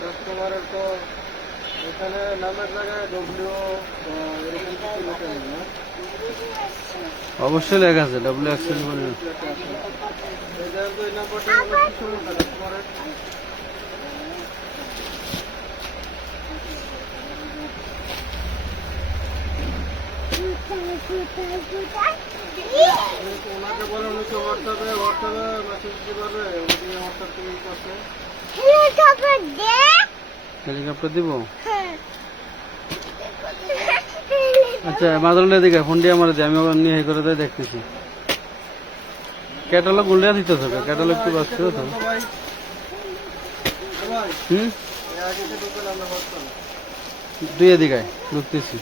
কাস্টমারের তো এখানে নামের জায়গায় ডব্লিউ এরকম কিছু লেখা নেই না? অবশ্যই লেখা আছে ডব্লিউ এক্সেল বলে। এই নাম্বারটা কিছু লেখা কাস্টমারের ওনাকে বলে উনি তো হোয়াটসঅ্যাপে মেসেজ দিতে পারবে। উনি হোয়াটসঅ্যাপ থেকে করছে হেলিকপ্টার দিব। আচ্ছা মাদুল দিকে ফোন দিয়ে আমার দিয়ে আমি নিয়ে হে করে দেখতেছি। ক্যাটালগ উল্টে দিতে হবে, ক্যাটালগ কি বাঁচতে তো। দুই এদিকে ঢুকতেছি।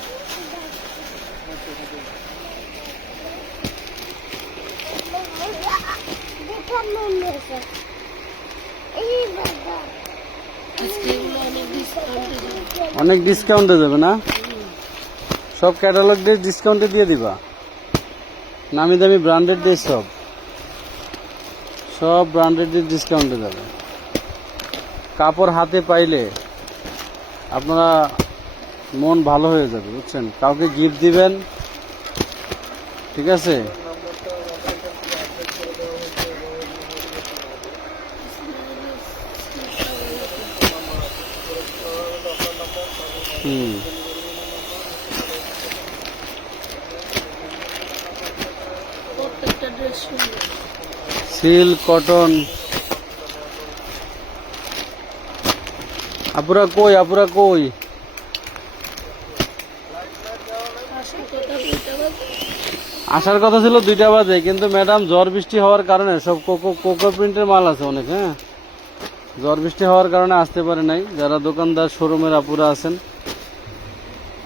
অনেক ডিসকাউন্টে যাবে না? সব ক্যাটালগ দিয়ে ডিসকাউন্টে দিয়ে দিবা। নামি দামি ব্র্যান্ডেড দিয়ে সব ব্র্যান্ডেড দিয়ে ডিসকাউন্টে যাবে। কাপড় হাতে পাইলে আপনারা মন ভালো হয়ে যাবে, বুঝছেন? কাউকে গিফট দিবেন, ঠিক আছে? Silk cotton. আপুরা কই? আসার কথা ছিল 2টা বাজে, কিন্তু ম্যাডাম ঝড় বৃষ্টি হওয়ার কারণে সব কোকো প্রিন্টের মাল আছে অনেক। হ্যাঁ, ঝড় বৃষ্টি হওয়ার কারণে আসতে পারে নাই। যারা দোকানদার শোরুমের আপুরা আছেন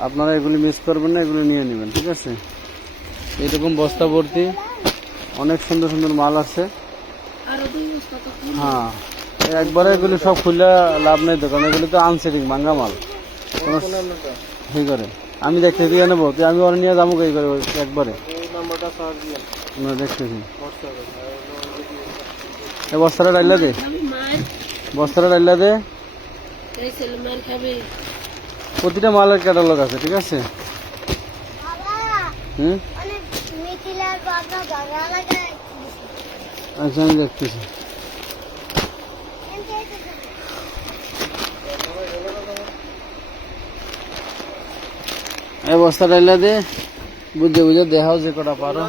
আপনারা এগুলি মিস করবেন না, এগুলি নিয়ে নেবেন, ঠিক আছে? এরকম বস্তা ভর্তি অনেক সুন্দর সুন্দর মাল আছে। হ্যাঁ, একবারে এগুলি সব খুলে লাভ নেই দোকান, এগুলি তো আনসেটিং ভাঙ্গা মাল। ঠিক করে আমি দেখতে দিয়ে নেবো, আমি ওরা নিয়ে যাবো এই করে একবারে দেখতেছি। বস্তাটা ডাইলা দে, প্রতিটা মালের ক্যাটালগ আছে, ঠিক আছে? আচ্ছা আমি দেখতেছি। এই বস্তা ডাইলা দে, বুঝে দেখাও যে কটা পারো।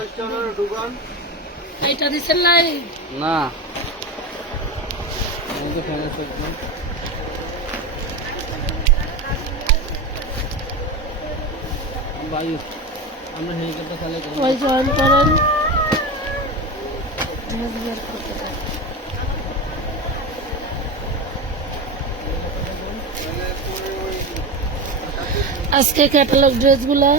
না বায়ু আমরা হেলিকপ্টার চালাই জয়েন করেন। আজকে ক্যাটালগ ড্রেসগুলা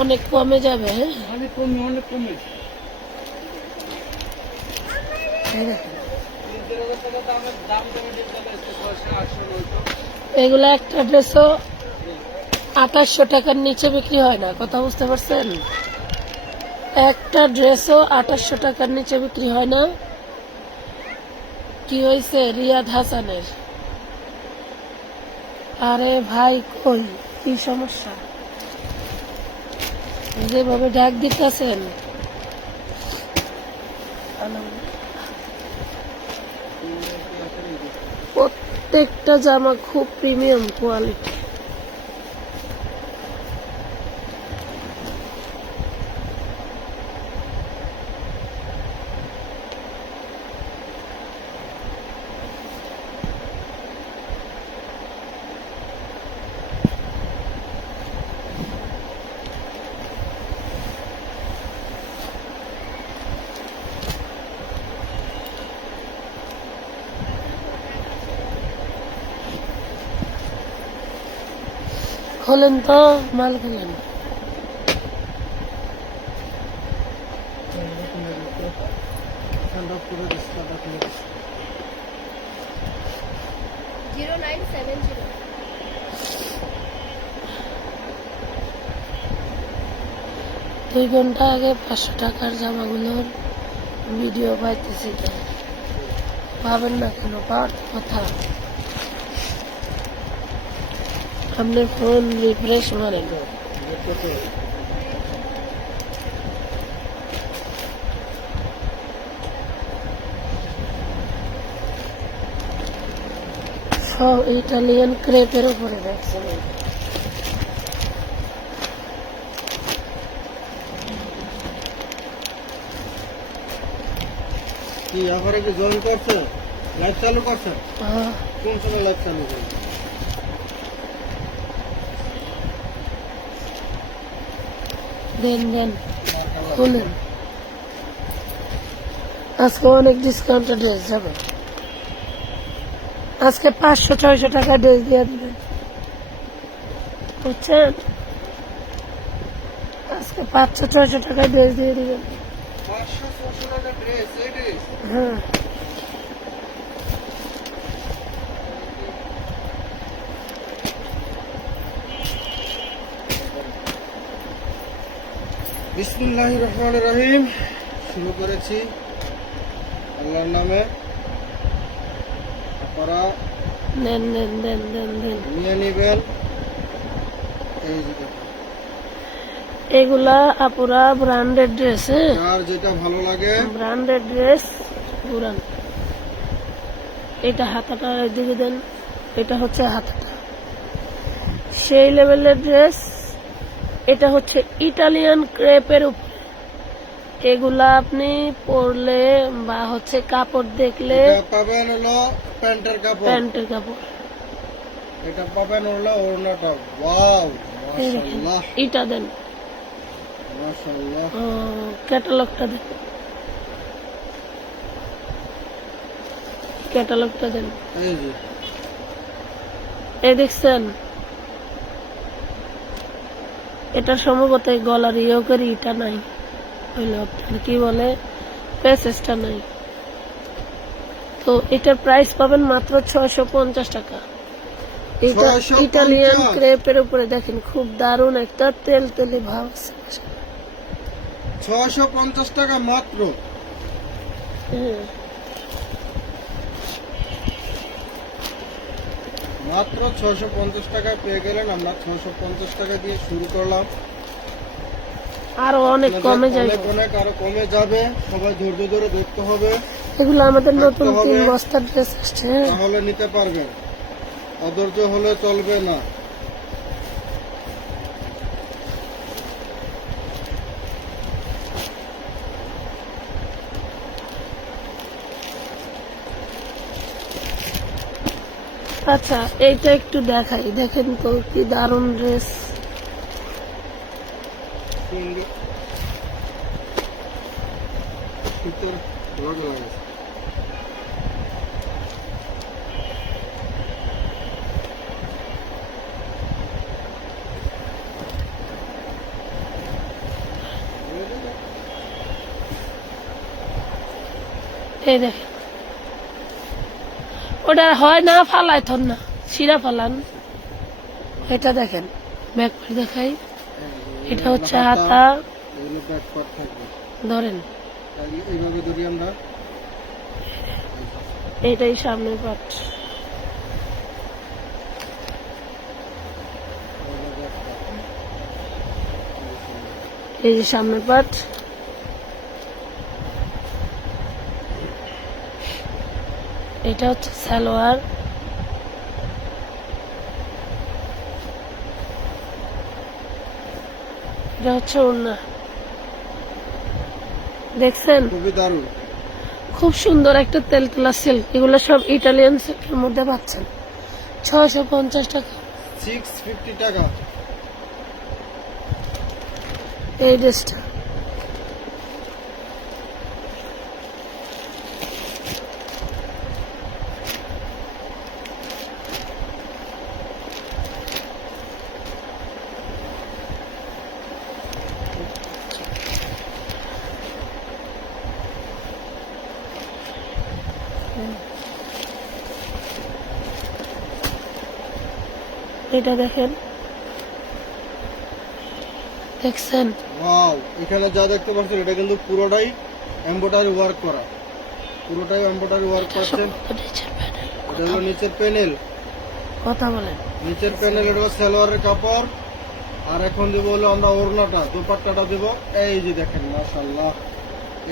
অনেক কমে যাবে। অনেক কমে এগুলা একটা ড্রেসও 2800 টাকার নিচে বিক্রি হয় না, কথা বুঝতে পারছেন? একটা ড্রেসও 2800 টাকার নিচে বিক্রি হয় না। কি হয়েছে রিয়াদ হাসানের? আরে ভাই কই, কি সমস্যা? যেভাবে ডাক দিতেছেন, প্রত্যেকটা জামা খুব প্রিমিয়াম কোয়ালিটি। খোলেন তো, মাল খোলেন। হ্যান্ড অফ করে দিচ্ছি, টাকা খুলে দিচ্ছি। 0970 2 ঘন্টা আগে 500 টাকার জামাগুলোর ভিডিও পাইতেছি তো পাবেন না কেন? পাওয়ার তো কথা। আপনার ফোন রিফ্রেশ মারেন। সব ইটালিয়ান ক্রেপের উপরে দেখছেন। কি আবার কি জয়েন করছে? লাইভ চালু করছে? কোন সময় লাইভ চালু করছে? দেন দেন খুলেন। আজকে অনেক ডিসকাউন্টে ড্রেস যাবে। আজকে 500-600 টাকা ড্রেস দিয়ে দিবেন, বুঝছেন? আজকে 500-600 টাকা ড্রেস দিয়ে দিবেন। 500-600 টাকা ড্রেস, এই ড্রেস? হ্যাঁ, বিসমিল্লাহির রহমানির রহিম। শুরু করেছি আল্লাহর নামে। আপনারা দেন দেন দেন দেন দেন। নিয়ে নিবেন। এই যে দেখুন, এগুলা আপুরা ব্র্যান্ডেড ড্রেস। হ্যাঁ, যার যেটা ভালো লাগে ব্র্যান্ডেড ড্রেস পুরান। এটা হাতাটা এদিকে দেন, এটা হচ্ছে হাতাটা সেই লেভেলের ড্রেস। এটা হচ্ছে ইটালিয়ান ক্রেপের উপরে। এগুলা আপনি পরলে বা হচ্ছে কাপড় দেখলে এটা পাবেন হলো প্যান্টের কাপড়, প্যান্টের কাপড়। এটা পাবেন হলো ওড়নাটা। ওয়াও, এই দেখেন, মাশাআল্লাহ এটা দেন, মাশাআল্লাহ। ক্যাটালগটা দেন, ক্যাটালগটা দেন। এই যে এই দেখছেন, এটা সম্ভবত এই গলার ইয়োগের ইটা নাই, হইলো আপনার কি বলে প্যাসেজটা নাই। তো এটার প্রাইস পাবেন মাত্র 650 টাকা। এটা 650? ইটালিয়ান ক্রেপের উপরে দেখেন, খুব দারুণ একটা তেল তেলে ভাব আছে। 650 টাকা মাত্র। হ্যাঁ, মাত্র 650 টাকায় পেয়ে গেলেন। আমরা 650 টাকা দিয়ে শুরু করলাম। আরো অনেক কমে যাবে। অনেক অনেক আরো কমে যাবে। সবাই ধৈর্য ধরে দেখতে হবে, এগুলো আমাদের নতুন দেখতে হবে। 3 বস্তা ড্রেস আসছে। তাহলে নিতে পারবেন, অধৈর্য হলে চলবে না। আচ্ছা, এইটা একটু দেখাই, দেখেন তো কি দারুণ ড্রেস। ভিতর লগে লাগাইছে। এই দেখেন, ওটা হয় না ফালাই থন না, শিরা ফালান। এটা দেখেন, ব্যাক করে দেখাই। এটা হচ্ছে হাতা, এগুলো ব্যাক কট থাকবে। ধরেন এইভাবে ধরি আমরা। এইটাই সামনের পাট। এই যে সামনের পাট, এটা হচ্ছে সালোয়ার, এটা হচ্ছে ওড়না। দেখছেন, খুবই দারুণ। খুব সুন্দর একটা তেলতলা সিল্ক। এগুলো সব ইটালিয়ান সিল্কের মধ্যে পাচ্ছেন। 650 টাকা 650 টাকা। এই ড্রেসটা। এটা দেখেন, দেখছেন? ওয়াও, এখানে যা দেখতে পাচ্ছেন এটা কিন্তু পুরোটাই এমব্রয়ডারি ওয়ার্ক করা, পুরোটাই এমব্রয়ডারি ওয়ার্ক পাচ্ছেন। নিচের প্যানেল, এটা হলো নিচের প্যানেল, কথা বলেন। নিচের প্যানেল এটা হলো সালোয়ারের কাপড়। আর এখন দেবো হলো আমরা ওড়নাটা, দোপাট্টাটা দেবো। এই যে দেখেন, মাশাআল্লাহ,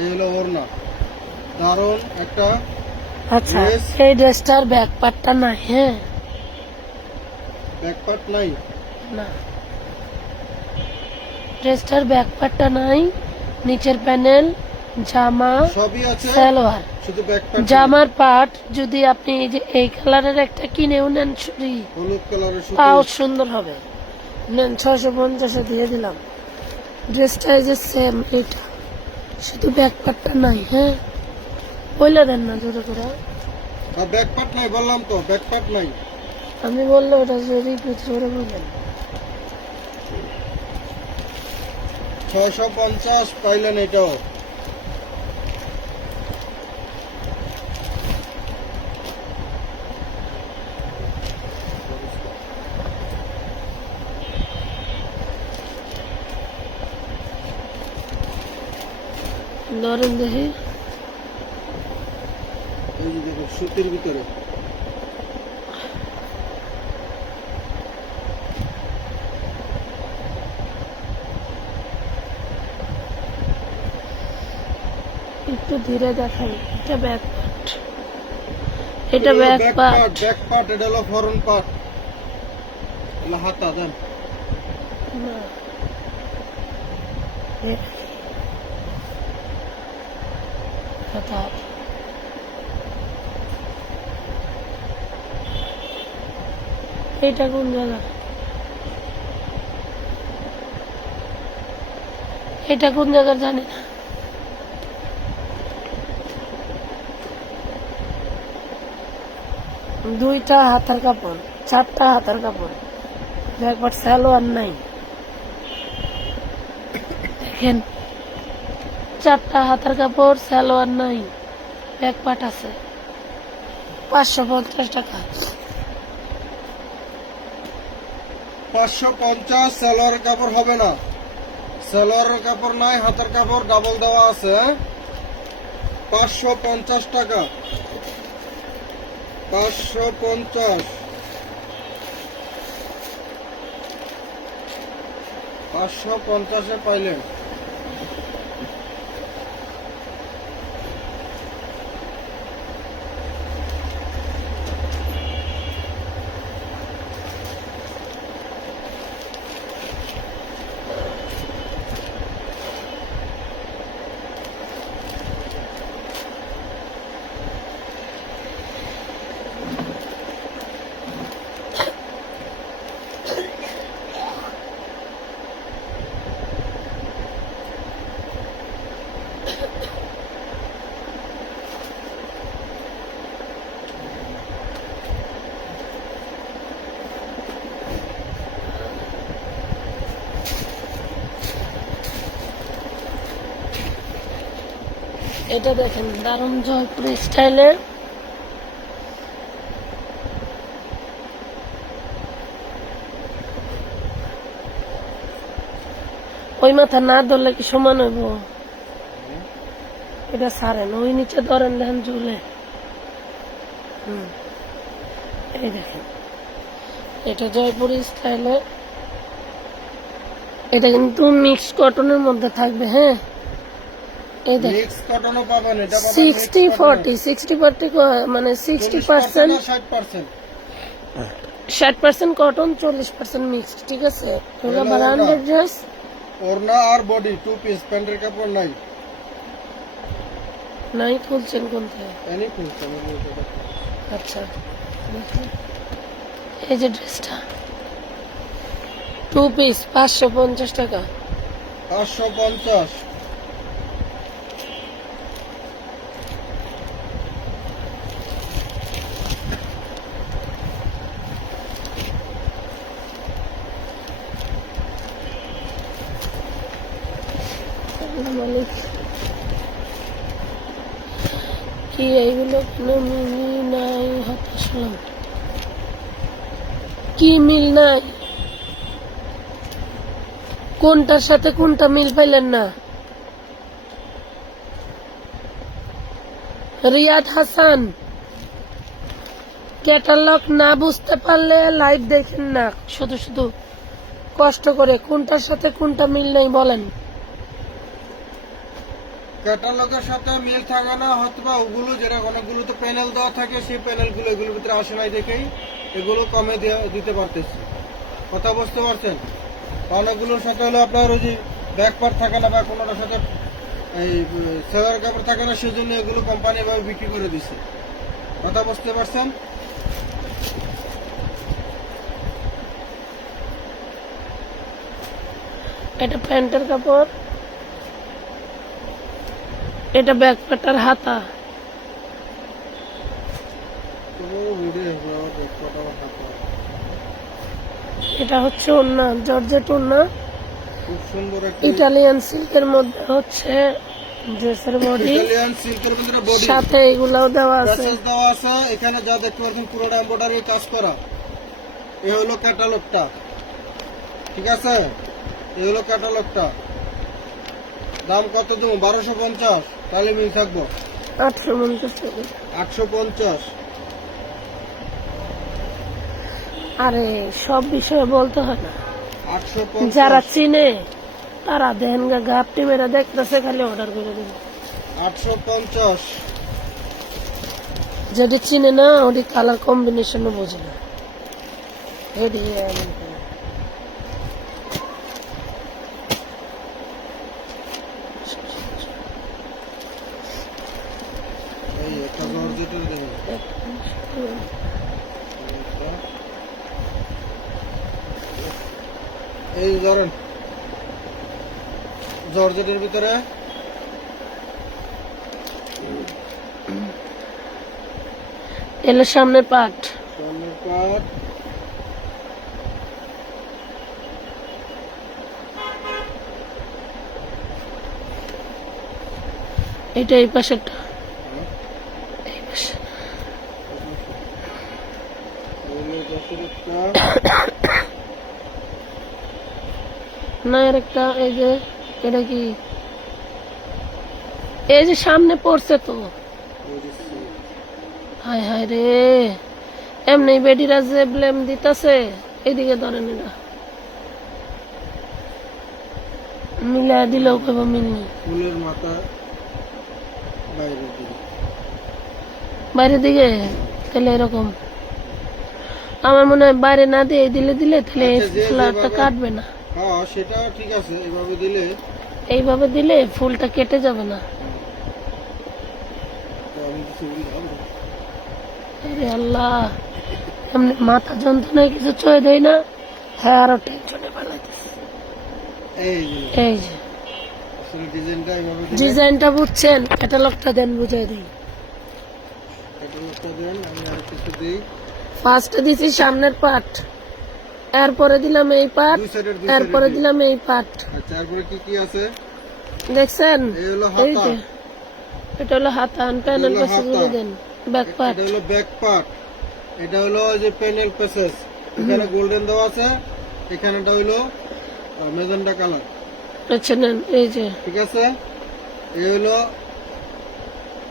এই হলো ওড়না, দারুণ একটা আচ্ছা, Dress। এই ড্রেসটার ব্যাক পার্টটা নাই, হ্যাঁ, ব্যাক পার্ট নাই। না, ড্রেসটার ব্যাক পার্টটা নাই, নিচের প্যানেল, জামা, সবই আছে, সালোয়ার। শুধু ব্যাক পার্ট। জামার পার্ট যদি আপনি এই যে এই কালারের একটা কিনেও নেন, হলুদ কালারের সুতো। তাও সুন্দর হবে। নেন, 650 দিয়ে দিলাম। ড্রেসটা এই যে সেম, এটা শুধু ব্যাক পার্টটা নাই, হ্যাঁ, বলে দেন না জোরে করে। ব্যাক পার্ট নাই বললাম তো, ব্যাক পার্ট নাই। আমি বললে ওটা জোরে জোরে বললেন। 650 পাইলেন এটাও। ধরেন দেখি, এই যে দেখুন সুতির ভিতরে। একটু ধীরে দেখাই। এটা ব্যাক পার্ট, এটা ব্যাক পার্ট। ব্যাক পার্ট, এটা হলো ফরন্ট পার্ট। এটা হাতা দেন। না, কথা, এটা কোন জায়গা, এটা কোন জায়গা জানি না। দুইটা হাতার কাপড়, 4টা হাতার কাপড়, ব্যাকপার্ট সালোয়ার নাই। দেখেন, 4টা হাতার কাপড়, সালোয়ার নাই, ব্যাকপার্ট আছে। 550 টাকা। 550 সালোয়ারের কাপড় হবে না, সালোয়ারের কাপড় নাই, হাতের কাপড় ডাবল দেওয়া আছে। 550 টাকা, 550, 550-এ পাইলেন। এটা দেখেন, দারুণ জয়পুরি স্টাইলের। ওই মাথা না ধরলে কি সমান হইব? এটা সারেন, ওই নিচে ধরেন, দেখেন ঝুলে। এই দেখেন, এটা জয়পুরি স্টাইলের। এটা কিন্তু মিক্স কটনের মধ্যে থাকবে, হ্যাঁ। এই দেখেন, মিক্স কটনও পাবেন, এটা পাবেন 60-40, 60% মানে 60%, 60%। 60% কটন, 40% মিক্সড, ঠিক আছে। এগুলো ব্র্যান্ডেড ড্রেস। ওড়না আর বডি 2 পিস, প্যান্টের কাপড় নাই। নাই, খুলছেন কোনটা? এনি খুলছে আমি বলতে পারি। আচ্ছা, এই যে ড্রেসটা 2 পিস, 550 টাকা। 550। মালিক কি এইগুলো কোনো মিনি নাই, হতাশ হলাম। কি মিল নাই? কোনটার সাথে কোনটা মিল পাইলেন না? রিয়াদ হাসান, ক্যাটালগ না বুঝতে পারলে লাইভ দেখেন না, শুধু শুধু কষ্ট করে। কোনটার সাথে কোনটা মিল নেই বলেন? ক্যাটালগের সাথে মিল থাকে না, হয়তো বা ওগুলো যেটা অনেকগুলোতে প্যানেল দেওয়া থাকে, সেই প্যানেলগুলো এগুলোর ভিতরে আসে নাই দেখেই এগুলো কমে দিতে পারতেছি। কথা বুঝতে পারছেন? অনেকগুলোর সাথে হলো আপনার ওই যে ব্যাক পার্ট থাকে না, বা কোনোটার সাথে এই সেলার কাপড় থাকে না, সেই জন্য এগুলো কোম্পানি এভাবে বিক্রি করে দিচ্ছে। কথা বুঝতে পারছেন? এটা প্যান্টের কাপড়, এটা ব্যাক পাটার হাতা, এটা হচ্ছে ওড়না, জর্জেট ওড়না, খুব সুন্দর একটা ইটালিয়ান সিল্কের মধ্যে হচ্ছে ড্রেসের বডি, ইটালিয়ান সিল্কের ভিতরে বডি সাথে এগুলাও দেওয়া আছে। প্যাচেস দেওয়া আছে। এখানে যা দেখতে পাচ্ছেন পুরোটা এমব্রয়ডারি কাজ করা। এই হলো ক্যাটালগটা, ঠিক আছে? এই হলো ক্যাটালগটা। দাম কত দেবো? 1250। তাহলে মিল থাকবো 850 টাকা। 850। আরে সব বিষয়ে বলতে হয় না, 850। যারা চিনে তারা দেন গাপটি মেরা দেখতেছে, খালি অর্ডার করে দিন। 850। যেটা চিনে না ওটি কালার কম্বিনেশনও বোঝে না, এটি এমন করে। এই একটা জর্জেটের দেখুন, এই ধরেন জর্জেটের ভিতরে এলো সামনে পাট, সামনের পাট, এটা এই পাশেরটা, এই পাশে। না এর একটা, এই যে এটা কি, এই যে সামনে পড়ছে তো, হায় হায় রে, এমনি বেডিরা যে ব্লেম দিতেছে, এইদিকে ধরেন, এটা মিলা দিলেও কেবল মিলনি, ফুলের মাথা বাইরের দিকে। বাইরের দিকে, তাহলে এরকম আমার মনে হয় বাইরে না দিয়ে দিলে তাহলে আচ্ছা, যে ফ্লাওয়ারটা যেভাবে- কাটবে না। হ্যাঁ সেটা ঠিক আছে, এভাবে দিলে এইভাবে দিলে ফুলটা কেটে যাবে না। তো আমি কিছু বললাম। আরে আল্লাহ, এমনি মাথা যন্ত্রণায় কিছু চয়ে দেয় না, হ্যাঁ আরো টেনশনে পালাইতেছে। এই যে এই যে আসলে ডিজাইনটা এভাবে দিলে ডিজাইনটা বুঝছেন, ক্যাটালগটা দেন বুঝাই দিই। ক্যাটালগটা দেন, আমি আর কিছু দিই। ফার্স্টে দিছি সামনের পার্ট, এরপরে দিলাম এই পার্ট, দুই সাইডের দুই এরপরে সাইডে দিলাম এই পার্ট। আচ্ছা, তারপরে কি কি আছে? দেখছেন? এই হলো এই হাতা, যে এটা হলো হাতা, প্যানেল হলো পাশে হাতা। ঘুরে দেন, ব্যাক পার্ট। এটা হলো ব্যাক পার্ট, এটা হলো ওই যে প্যানেল পেসেস, এখানে গোল্ডেন দেওয়া আছে, এখানেটা হইলো মেজেন্টা কালার, আচ্ছা নেন, এই যে ঠিক আছে? এই হলো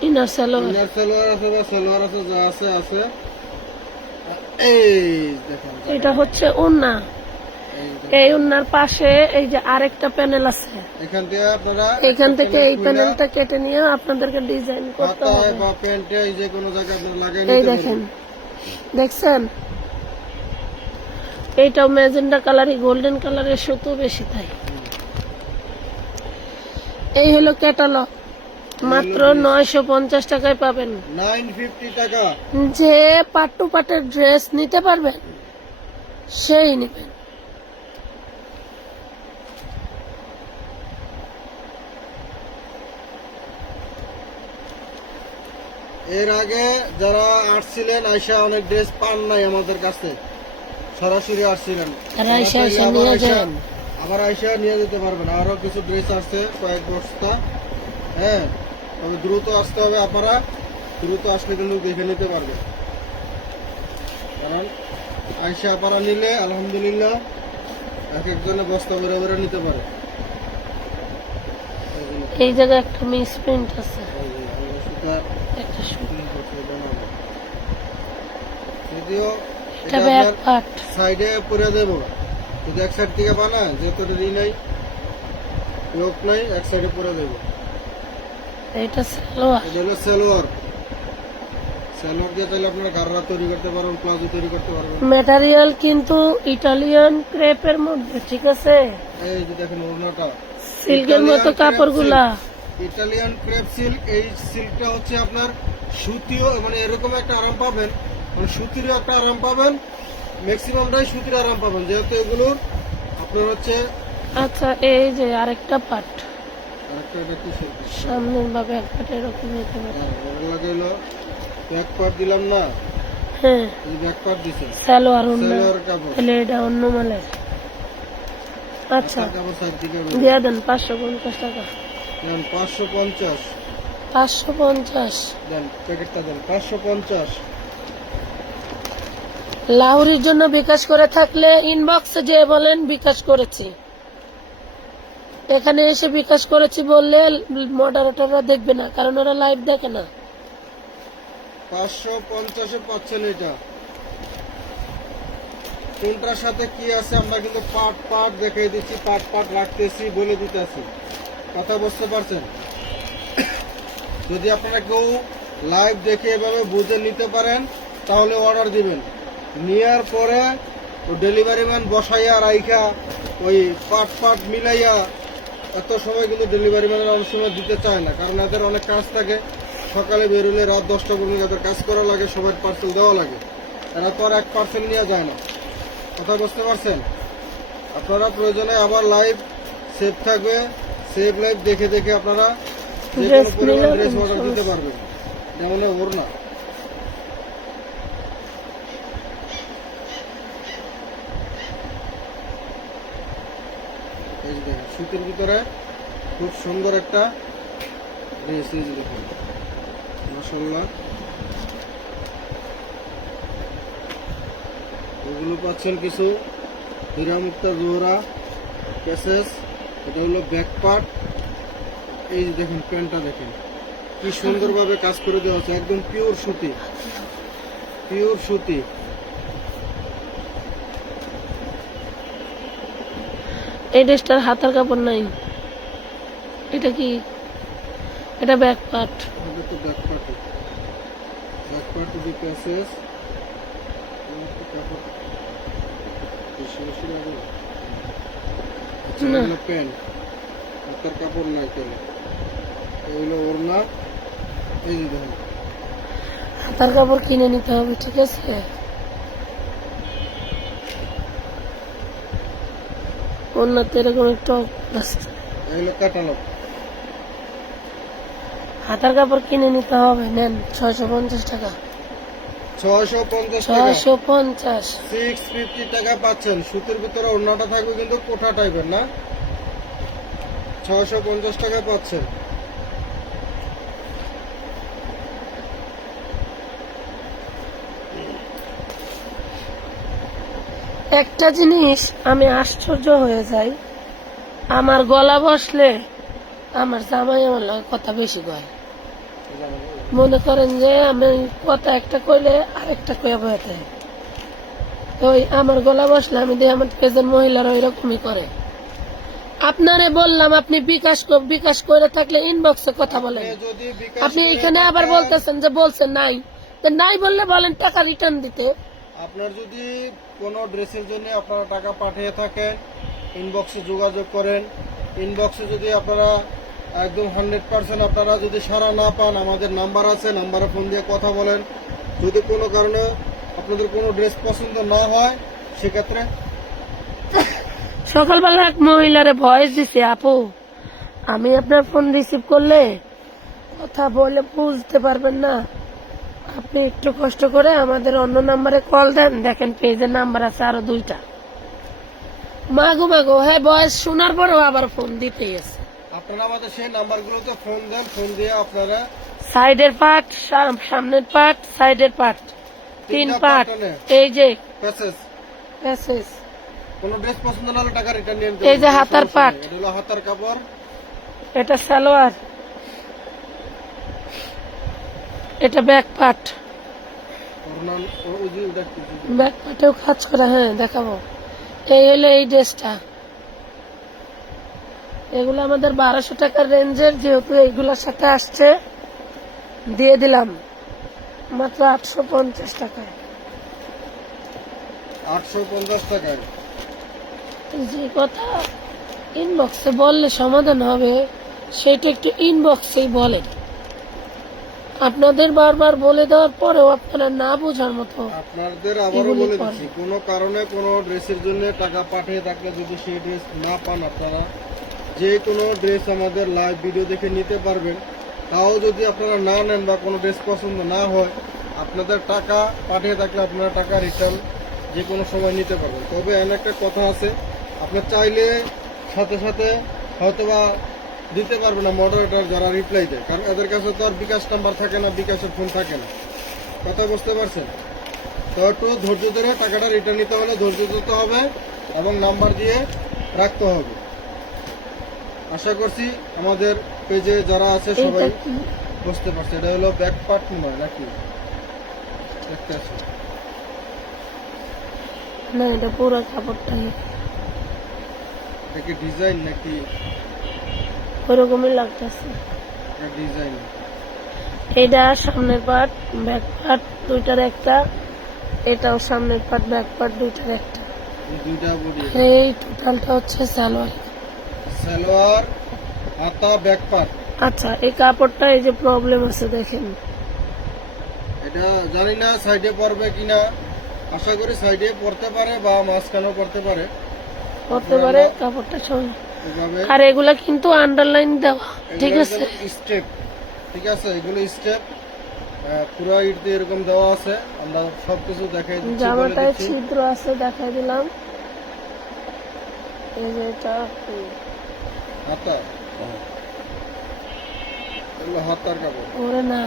ইনার সালোয়ার, ইনার সালোয়ার আছে বা সালোয়ার আছে, যা আছে আছে। এই দেখেন, এটা হচ্ছে ওড়না। এই দেখেন। এই ওড়নার পাশে এই যে আরেকটা প্যানেল আছে, এখান থেকে আপনারা এখান থেকে এই খুলে প্যানেলটা কেটে নিয়ে আপনাদেরকে ডিজাইন করতে হাতায় হবে। বা প্যান্টে যে কোনো জায়গায় আপনারা লাগিয়ে এই নিতে দেখেন, পারবেন। দেখছেন? এইটাও ম্যাজেন্ডা কালারই, গোল্ডেন কালারের সুতো বেশি তাই। এই হলো ক্যাটালগ, মাত্র 950 টাকায় পাবেন। 950 টাকা। যে পাট টু পাটের ড্রেস নিতে পারবেন সেই নেবেন। এর আগে যারা আসছিলেন আয়সা অনেক ড্রেস পান নাই আমাদের কাছে, সরাসরি আসছিলেন, তারা আইসা সরাসরি আইসা নিয়ে যান। আবার আয়সা নিয়ে যেতে পারবেন। আরো কিছু ড্রেস আসছে, কয়েক বস্তা। হ্যাঁ, তবে দ্রুত আসতে হবে, আপনারা দ্রুত আসলে কিন্তু দেখে নিতে পারবেন, কারণ আইসা আপনারা নিলে আলহামদুলিল্লাহ এক একজনে বস্তা বেড়ে বেড়ে নিতে পারে। এই জায়গায় একটা মিস প্রিন্ট আছে, এই যে আমরা সেটা একটা clean করতে বানাবো। যদিও এটা এটা ব্যাক আপনার পার্ট। সাইডে পরে দেবো, যদি এক সাইড থেকে বানায় যেহেতু ই নাই লোক নাই, এক সাইডে পরে দেবো। এটা সালোয়ার। এটা হলো সালোয়ার। সালোয়ার দিয়ে তাহলে আপনার গাররা তৈরি করতে পারবেন, প্লাজো তৈরি করতে পারবেন। ম্যাটেরিয়াল কিন্তু ইটালিয়ান ক্রেপের মধ্যে, ঠিক আছে? এই যে দেখেন ওড়নাটা সিল্কের মতো কাপড়গুলা। Italian crepe silk. এই সিল্কটা হচ্ছে আপনার সুতিও, মানে এরকম একটা আরাম পাবেন, মানে সুতিরও একটা আরাম পাবেন, ম্যাক্সিমামটাই সুতির আরাম পাবেন, যেহেতু এগুলোর আপনার হচ্ছে আচ্ছা, এই যে আরেকটা পার্ট, আরেকটা এটা কি সিল্ক সামনের বা ব্যাক পার্ট এরকম হতে পারে। লাগাইলো ব্যাক পার্ট দিলাম না, হ্যাঁ, এই ব্যাক পার্ট দিছে সালোয়ার অন্য, সালোয়ার কাপড়। তাহলে এটা অন্য মালের। আচ্ছা, কাপড় সাইড দিকে দিয়ে দেন 550 টাকা। দেন 550, 550। দেন প্যাকেটটা দেন 550। লাউরির জন্য বিকাশ করে থাকলে ইনবক্সে যে বলেন বিকাশ করেছি, এখানে এসে বিকাশ করেছি বললে মডারেটররা দেখবে না, কারণ ওরা লাইভ দেখে না। 550 পাচ্ছেন এটা। কোনটার সাথে কি আছে আমরা কিন্তু পার্ট পার্ট দেখিয়ে দিচ্ছি, পার্ট পার্ট রাখতেছি, বলে দিতেছি। কথা বুঝতে পারছেন? যদি আপনারা কেউ লাইভ দেখে এভাবে বুঝে নিতে পারেন তাহলে অর্ডার দিবেন। নেওয়ার পরে ও ডেলিভারি ম্যান বসাইয়া রাইখা ওই পার্ট পার্ট মিলাইয়া এত সময় কিন্তু ডেলিভারি ম্যানের অনেক সময় দিতে চায় না, কারণ এদের অনেক কাজ থাকে। সকালে বেরোলে রাত 10টা পর্যন্ত এদের কাজ করা লাগে, সবার পার্সেল দেওয়া লাগে, এরা তো আর এক পার্সেল নেওয়া যায় না। কথা বুঝতে পারছেন? আপনারা প্রয়োজনে আবার লাইভ সেভ থাকবে, সেভ লাইভ দেখে দেখে আপনারা যে কোনো পরিমাণ ড্রেস অর্ডার দিতে পারবেন। যেমন ওড়না, এই যে দেখেন শীতের ভিতরে খুব সুন্দর একটা ড্রেস, এই যে দেখুন মাশাআল্লাহ। এগুলো পাচ্ছেন কিছু হীরামুক্তা জোহরা প্যাসেজ, এটা হলো ব্যাক পার্ট। এই যে দেখেন প্যান্টটা দেখেন কি সুন্দরভাবে কাজ করে দেওয়া হচ্ছে, একদম পিওর সুতি, পিওর সুতি। এই ড্রেসটার হাতার কাপড় নাই, এটা কি? এটা ব্যাক পার্ট। এটা তো back part, back part to the passage. কাপড় বেশি বেশি লাগে। আচ্ছা, না। এগুলো প্যান্ট, হাতার কাপড় নাই কেন? এগুলো ওড়না, এই যে দেখেন হাতার কাপড় কিনে নিতে হবে, ঠিক আছে? অন্যতে এরকম একটু আছে। এগুলো ক্যাটালগ। হাতার কাপড় কিনে নিতে হবে, নেন 650 টাকা। 650 টাকা, 650। 650 টাকা পাচ্ছেন। সুতির ভিতরে ওড়নাটা থাকবে কিন্তু কোঠা টাইপের না, 650 টাকা পাচ্ছেন। একটা জিনিস আমি আশ্চর্য হয়ে যাই, আমার গলা বসলে আমার জামাই আমার লগে কথা বেশি কয়। মনে করেন যে আমি কথা একটা কইলে আরেকটা কয়ে বয়াতে, ওই আমার গলা বসলে আমি দেখি আমার পেজের মহিলারা ওইরকমই করে। আপনারে বললাম আপনি বিকাশ করে থাকলে ইনবক্সে কথা বলেন। যদি বিকাশ আপনি করে এখানে আবার থাকেন, বলতেছেন যে বলছেন নাই, তো নাই বললে বলেন টাকা রিটার্ন দিতে। আপনার যদি কোনো ড্রেসের জন্য আপনারা টাকা পাঠিয়ে থাকেন, ইনবক্সে যোগাযোগ করেন। ইনবক্সে যদি আপনারা একদম 100% আপনারা যদি সাড়া না পান, আমাদের নাম্বার আছে, নাম্বারে ফোন দিয়ে কথা বলেন। যদি কোনো কারণে আপনাদের কোনো ড্রেস পছন্দ না হয় সেক্ষেত্রে সকালবেলা এক মহিলারে ভয়েস দিছে, আপু আমি আপনার ফোন রিসিভ করলে কথা বলে বুঝতে পারবেন না, আপনি একটু কষ্ট করে আমাদের অন্য নাম্বারে কল দেন, দেখেন পেজের নাম্বার আছে আরো 2টা। মাগো হ্যাঁ, ভয়েস শোনার পরেও আবার ফোন দিতেই আছে। আপনারা আমাদের সেই নাম্বারগুলোতে ফোন দেন, ফোন দিয়ে আপনারা সাইডের পার্ট, সামনের পার্ট, সাইডের পার্ট তিন তিনটা পার্ট, পার্টনে এই যে প্যাসেজ। প্যাসেজ, কোন ড্রেস পছন্দ না হলে টাকা রিটার্ন নিয়ে নিতে এই যে পারবেন, কোনো হাতার সমস্যা পাট। নেই। এটা হলো হাতার কাপড়। এটা সালোয়ার, এটা ব্যাক পার্ট, ওর নাম ওই যে ওটা কি? ব্যাক পার্টেও কাজ করা, হ্যাঁ দেখাবো। এই হলো এই ড্রেসটা, এগুলো আমাদের 1200 টাকার রেঞ্জের, যেহেতু এইগুলোর সাথে আসছে দিয়ে দিলাম মাত্র 850 টাকায়। 850 টাকায়। যে কথা ইনবক্সে বললে সমাধান হবে সেটা একটু ইনবক্সেই বলেন। আপনাদের বারবার বলে দেওয়ার পরেও আপনারা না বোঝার মতো আপনাদের আবারও এগুলি বলে করে। দিচ্ছি, কোনো কারণে কোনো ড্রেসের জন্য টাকা পাঠিয়ে থাকলে যদি সেই ড্রেস না পান, আপনারা যে কোনো ড্রেস আমাদের লাইভ ভিডিও দেখে নিতে পারবেন। তাও যদি আপনারা না নেন বা কোনো ড্রেস পছন্দ না হয়, আপনাদের টাকা পাঠিয়ে থাকলে আপনারা টাকা রিটার্ন যে কোনো সময় নিতে পারবেন। তবে এমন একটা কথা আছে, আপনার চাইলে সাথে সাথে হয়তোবা দিতে পারবে না মডারেটর যারা রিপ্লাই দেয়, কারণ এদের কাছে তো আর বিকাশ নাম্বার থাকে না, বিকাশের ফোন থাকে না। কথা বুঝতে পারছেন? তো একটু ধৈর্য ধরে টাকাটা রিটার্ন নিতে হলে ধৈর্য ধরতে হবে এবং নাম্বার দিয়ে রাখতে হবে। আশা করছি আমাদের পেজে যারা আছে সবাই এইটা কি? বুঝতে পারছে। এটা হলো ব্যাক পার্ট নয় নাকি? দেখতে আছে না, এটা পুরো কাপড়টাই এটা কি ডিজাইন নাকি? ওরকমই লাগতেছে। এটা ডিজাইন। এটা সামনের পার্ট, ব্যাক পার্ট দুইটার একটা, এটাও সামনের পার্ট, ব্যাক পার্ট দুইটার একটা। এই দুইটা বডি, এই টোটালটা হচ্ছে সালোয়ার। সালোয়ার, হাতা, ব্যাক পার্ট। আচ্ছা, এই কাপড়টা এই যে প্রবলেম আছে দেখেন, এটা জানি না সাইডে পড়বে কিনা, আশা করি সাইডে পড়তে পারে বা মাঝখানেও পড়তে পারে। করতে পারে কাপড়টা সঙ্গে। এভাবে আর এগুলা কিন্তু আন্ডারলাইন দেওয়া, ঠিক আছে? স্টেপ, ঠিক আছে, এগুলো স্টেপ পুরো ইট দিয়ে এরকম দেওয়া আছে। আমরা সবকিছু দেখাই দিচ্ছি, বলে জামাটায় দিচ্ছি। ছিদ্র আছে, দেখাই দিলাম। এই যে এটা হাতা, এগুলো হাতার কাপড়। ওরে না,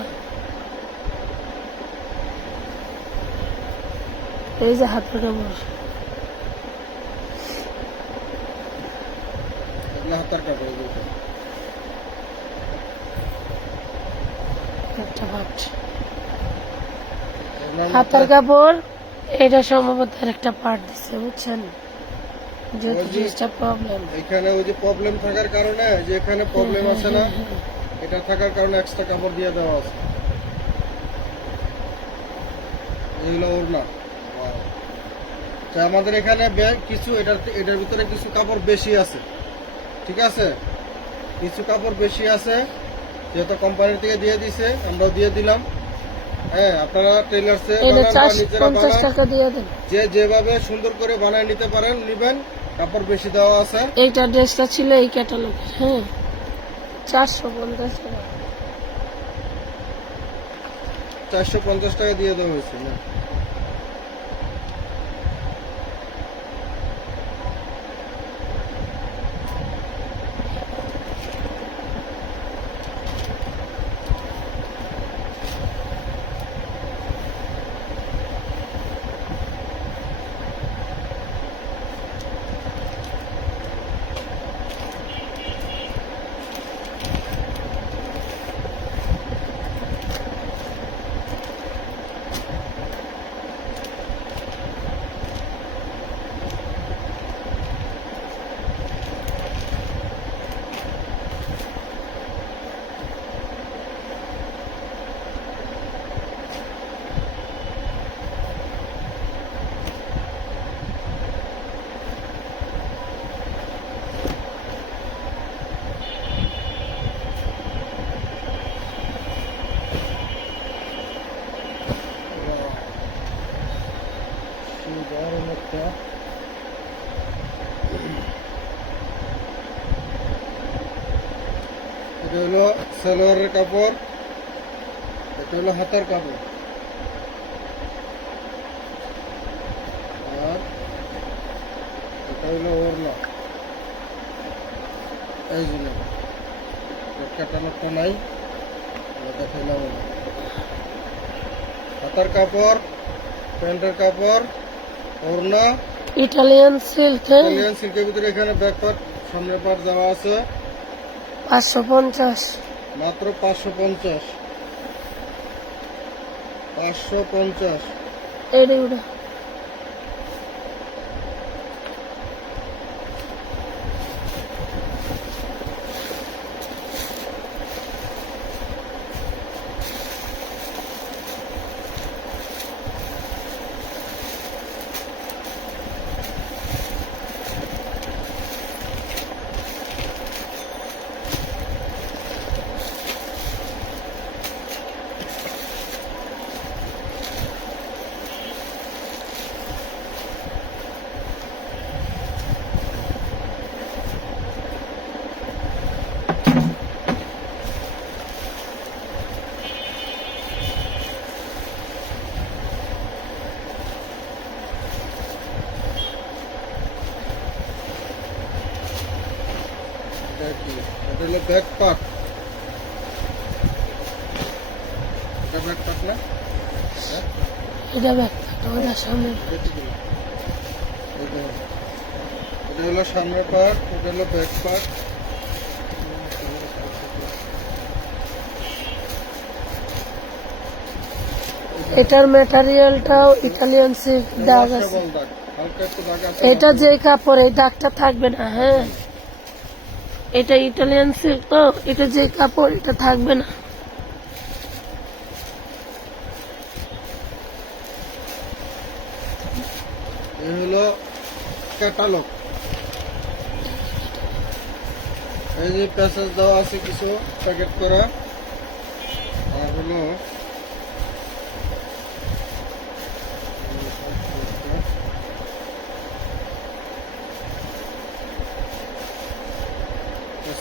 এই যে হাতের কাপড়, এগুলো হাতার কাপড়। এগুলো একটা পাট এগুলোর হাতের মধ্যে কাপড়। এটা সম্ভবত আর একটা পার্ট দিচ্ছে, বুঝছেন, যেহেতু ওই যে- জিনিসটা প্রবলেম। এখানে ওই যে প্রবলেম থাকার কারণে, যে এখানে প্রবলেম আছে না, এটা থাকার কারণে এক্সট্রা কাপড় দিয়ে দেওয়া আছে। এগুলো ওড়না। তা আমাদের এখানে কিছু এটার ভিতরে কিছু কাপড় বেশি আছে, ঠিক আছে, কিছু কাপড় বেশি আছে, যেহেতু কোম্পানি থেকে দিয়ে দিছে, আমরাও দিয়ে দিলাম। হ্যাঁ, আপনারা টেলার্সে এটা বানান বা নিজেরা 450 বানান, টাকা দিয়ে দেন। যে যেভাবে সুন্দর করে বানায় নিতে পারেন নিবেন। কাপড় বেশি দেওয়া আছে। এইটা ড্রেসটা ছিল এই ক্যাটালগে, হ্যাঁ, 450 টাকা। 450 টাকা দিয়ে দেওয়া হয়েছে না? দারুণ একটা। এটা হলো সালোয়ারের কাপড়, এটা হলো হাতার কাপড়, আর এটা হলো ওড়না। এই জন্য ক্যাটালগটা নাই, আমরা দেখাইলাম না। হাতার কাপড় প্যান্টের কাপড়, ওড়না, ইটালিয়ান সিল্ক, হ্যাঁ, ইটালিয়ান সিল্কের ভিতরে এখানে ব্যাক পার্ট, সামনের পার্ট দেওয়া আছে 550। মাত্র 550। 550। এডি উড়া এটা কি? এটা হলো ব্যাক পার্ট। এটা ব্যাক পার্ট না? হ্যাঁ? এটা ব্যাক ওটা সামনে। এটা কি? এই দেখুন। এটা হলো সামনের পার্ট, এটা হলো ব্যাক পার্ট। এটার ম্যাটেরিয়ালটাও ইটালিয়ান সিল্ক দাগ আছে। বল দাগ, হালকা একটু দাগ আছে। এটা যে কাপড় এই দাগটা থাকবে না, হ্যাঁ, এটা ইটালিয়ান সিল্ক তো, এটা যে কাপড় এটা থাকবে না। এই হলো ক্যাটালগ। এই যে প্যাসেজ দেওয়া আছে কিছু প্যাকেট করা, আর হলো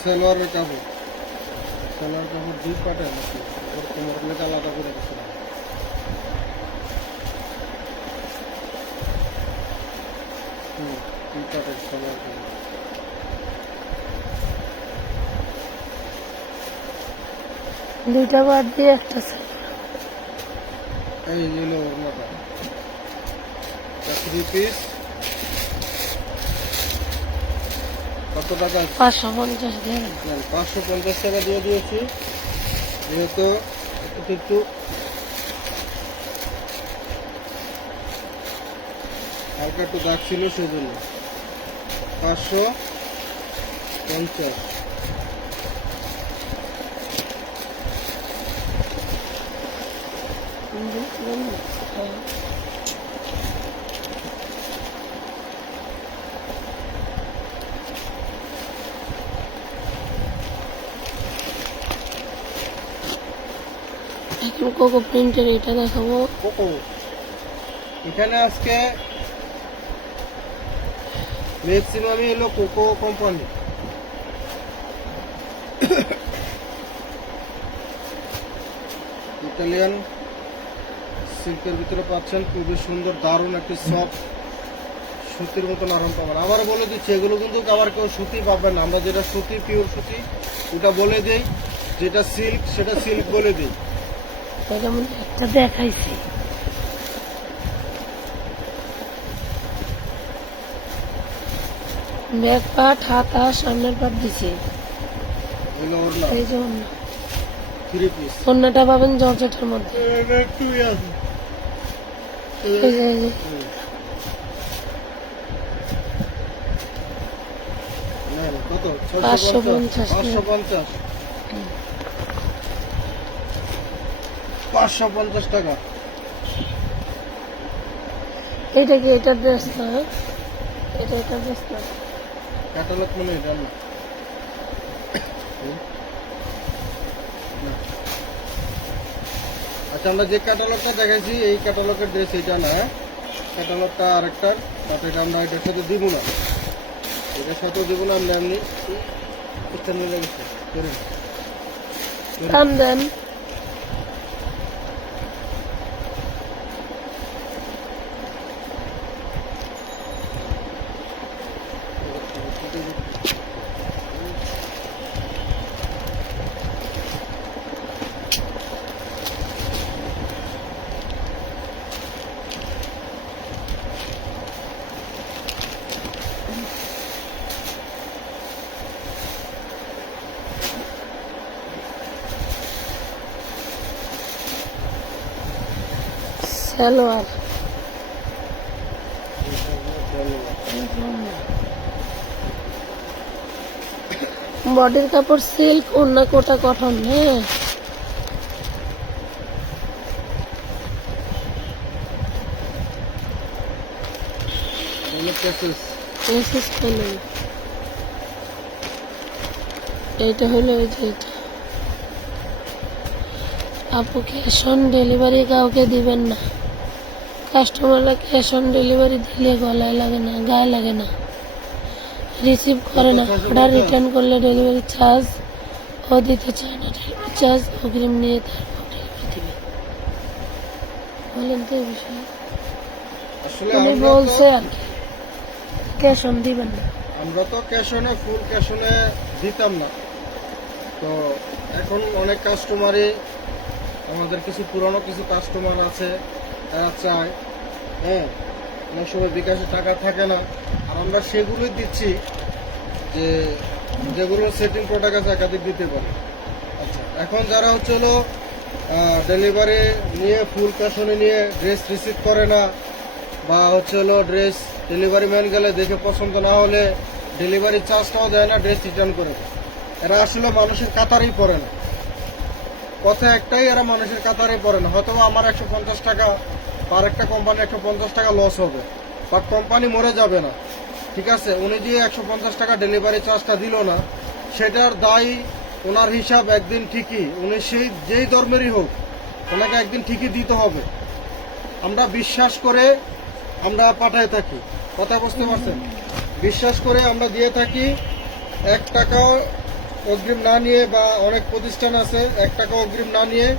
সেলোয়ারের কাপড়। সেলোয়ার কাপড় দুই পাটে নাকি ওর কোমর লেগে আলাদা করে দিচ্ছিলাম। দুই পাটের সেলোয়ার কাপড়। দুইটা বাদ দিয়ে একটা ছিল। এই যে হলো ওড়নাটা, 3 পিস। কত টাকা? 550 দিয়ে দেন। 550 টাকা দিয়ে দিয়েছি, যেহেতু একটু হালকা একটু দাগ ছিল সেজন্য 550। এখন কোকো প্রিন্টের এটা দেখাবো। কোকো এখানে আজকে ম্যাক্সিমামই হলো কোকো কোম্পানি। ইটালিয়ান সিল্কের ভিতরে পাচ্ছেন খুবই সুন্দর, দারুণ একটি সফট সুতির মতো নরম পাবেন। আবার বলে দিচ্ছি, এগুলো কিন্তু আবার কেউ সুতি পাবেন না। আমরা যেটা সুতি, পিওর সুতি, ওটা বলে দেই, যেটা সিল্ক সেটা সিল্ক বলে দিই। এটা মনে হয় একটা দেখাইছি। ব্যাক পার্ট, হাতা, সামনের পার্ট দিছি। হলো ওড়না, এই যে ওড়না। 3 পিস। ওড়নাটা পাবেন জর্জেটের মধ্যে। একটু আছে এই যে, এই যে। কত? 550 550। 550 টাকা। এটা কি এটা ড্রেস না? এটা ড্রেস না। ক্যাটালগ মনে হয় না। আচ্ছা, আমরা যে ক্যাটালগটা দেখাইছি এই ক্যাটালগের ড্রেস এটা না, ক্যাটালগটা আরেকটা, তাতে এটা আমরা এটার সাথে দিব না, এটার সাথেও দিব না। আমরা এমনি এটা নিয়ে গেছি করেন। দাম দেন। সালোয়ার বডির কাপড় সিল্ক, ওড়না কোটা কটন। হ্যাঁ, এগুলো প্যাসেজ। মেসেজ করলে এইটা হলো ওই যে এটা। আপু ক্যাশ অন ডেলিভারি কাউকে দিবেন না। কাস্টমাররা ক্যাশ অন ডেলিভারি দিলে গলায় লাগে না, গায়ে লাগে না, রিসিভ করে না। অর্ডার রিটার্ন করলে ডেলিভারি চার্জ ও দিতে চায় না। ডেলিভারি চার্জ অগ্রিম নিয়ে তারপর ডেলিভারি দিবে। বলেন তো এই বিষয়ে। আসলে উনি আমরা বলছে তো- আর কি ক্যাশ অন দিবেন না। আমরা তো ক্যাশ অনে ফুল ক্যাশ অনে দিতাম না। তো এখন অনেক কাস্টমারই, আমাদের কিছু পুরনো কিছু কাস্টমার আছে, তারা চায়, হ্যাঁ, অনেক সময় বিকাশে টাকা থাকে না, আর আমরা সেগুলোই দিচ্ছি যে যেগুলো সেটিং প্রোডাক্ট আছে একাধিক দিতে পারি। আচ্ছা, এখন যারা হচ্ছে হলো ডেলিভারি নিয়ে ফুল ক্যাশ অনে নিয়ে ড্রেস রিসিভ করে না, বা হচ্ছে হলো ড্রেস ডেলিভারি ম্যান গেলে দেখে পছন্দ না হলে ডেলিভারি চার্জটাও দেয় না, ড্রেস রিটার্ন করে দেয়। এরা আসলে মানুষের কাতারেই পড়ে না। কথা একটাই, এরা মানুষের কাতারেই পড়ে না। হয়তো আমার 150 টাকা বা একটা কোম্পানি 150 টাকা লস হবে, বাট কোম্পানি মরে যাবে না। ঠিক আছে, উনি যে 150 টাকা ডেলিভারি চার্জটা দিল না, সেটার দায় ওনার হিসাব একদিন ঠিকই, উনি সেই যেই ধর্মেরই হোক, ওনাকে একদিন ঠিকই দিতে হবে। আমরা বিশ্বাস করে আমরা পাঠায় থাকি, কথা বুঝতে পারছেন? বিশ্বাস করে আমরা দিয়ে থাকি। 1 টাকাও অগ্রিম না নিয়ে, বা অনেক প্রতিষ্ঠান আছে 1 টাকা অগ্রিম না নিয়ে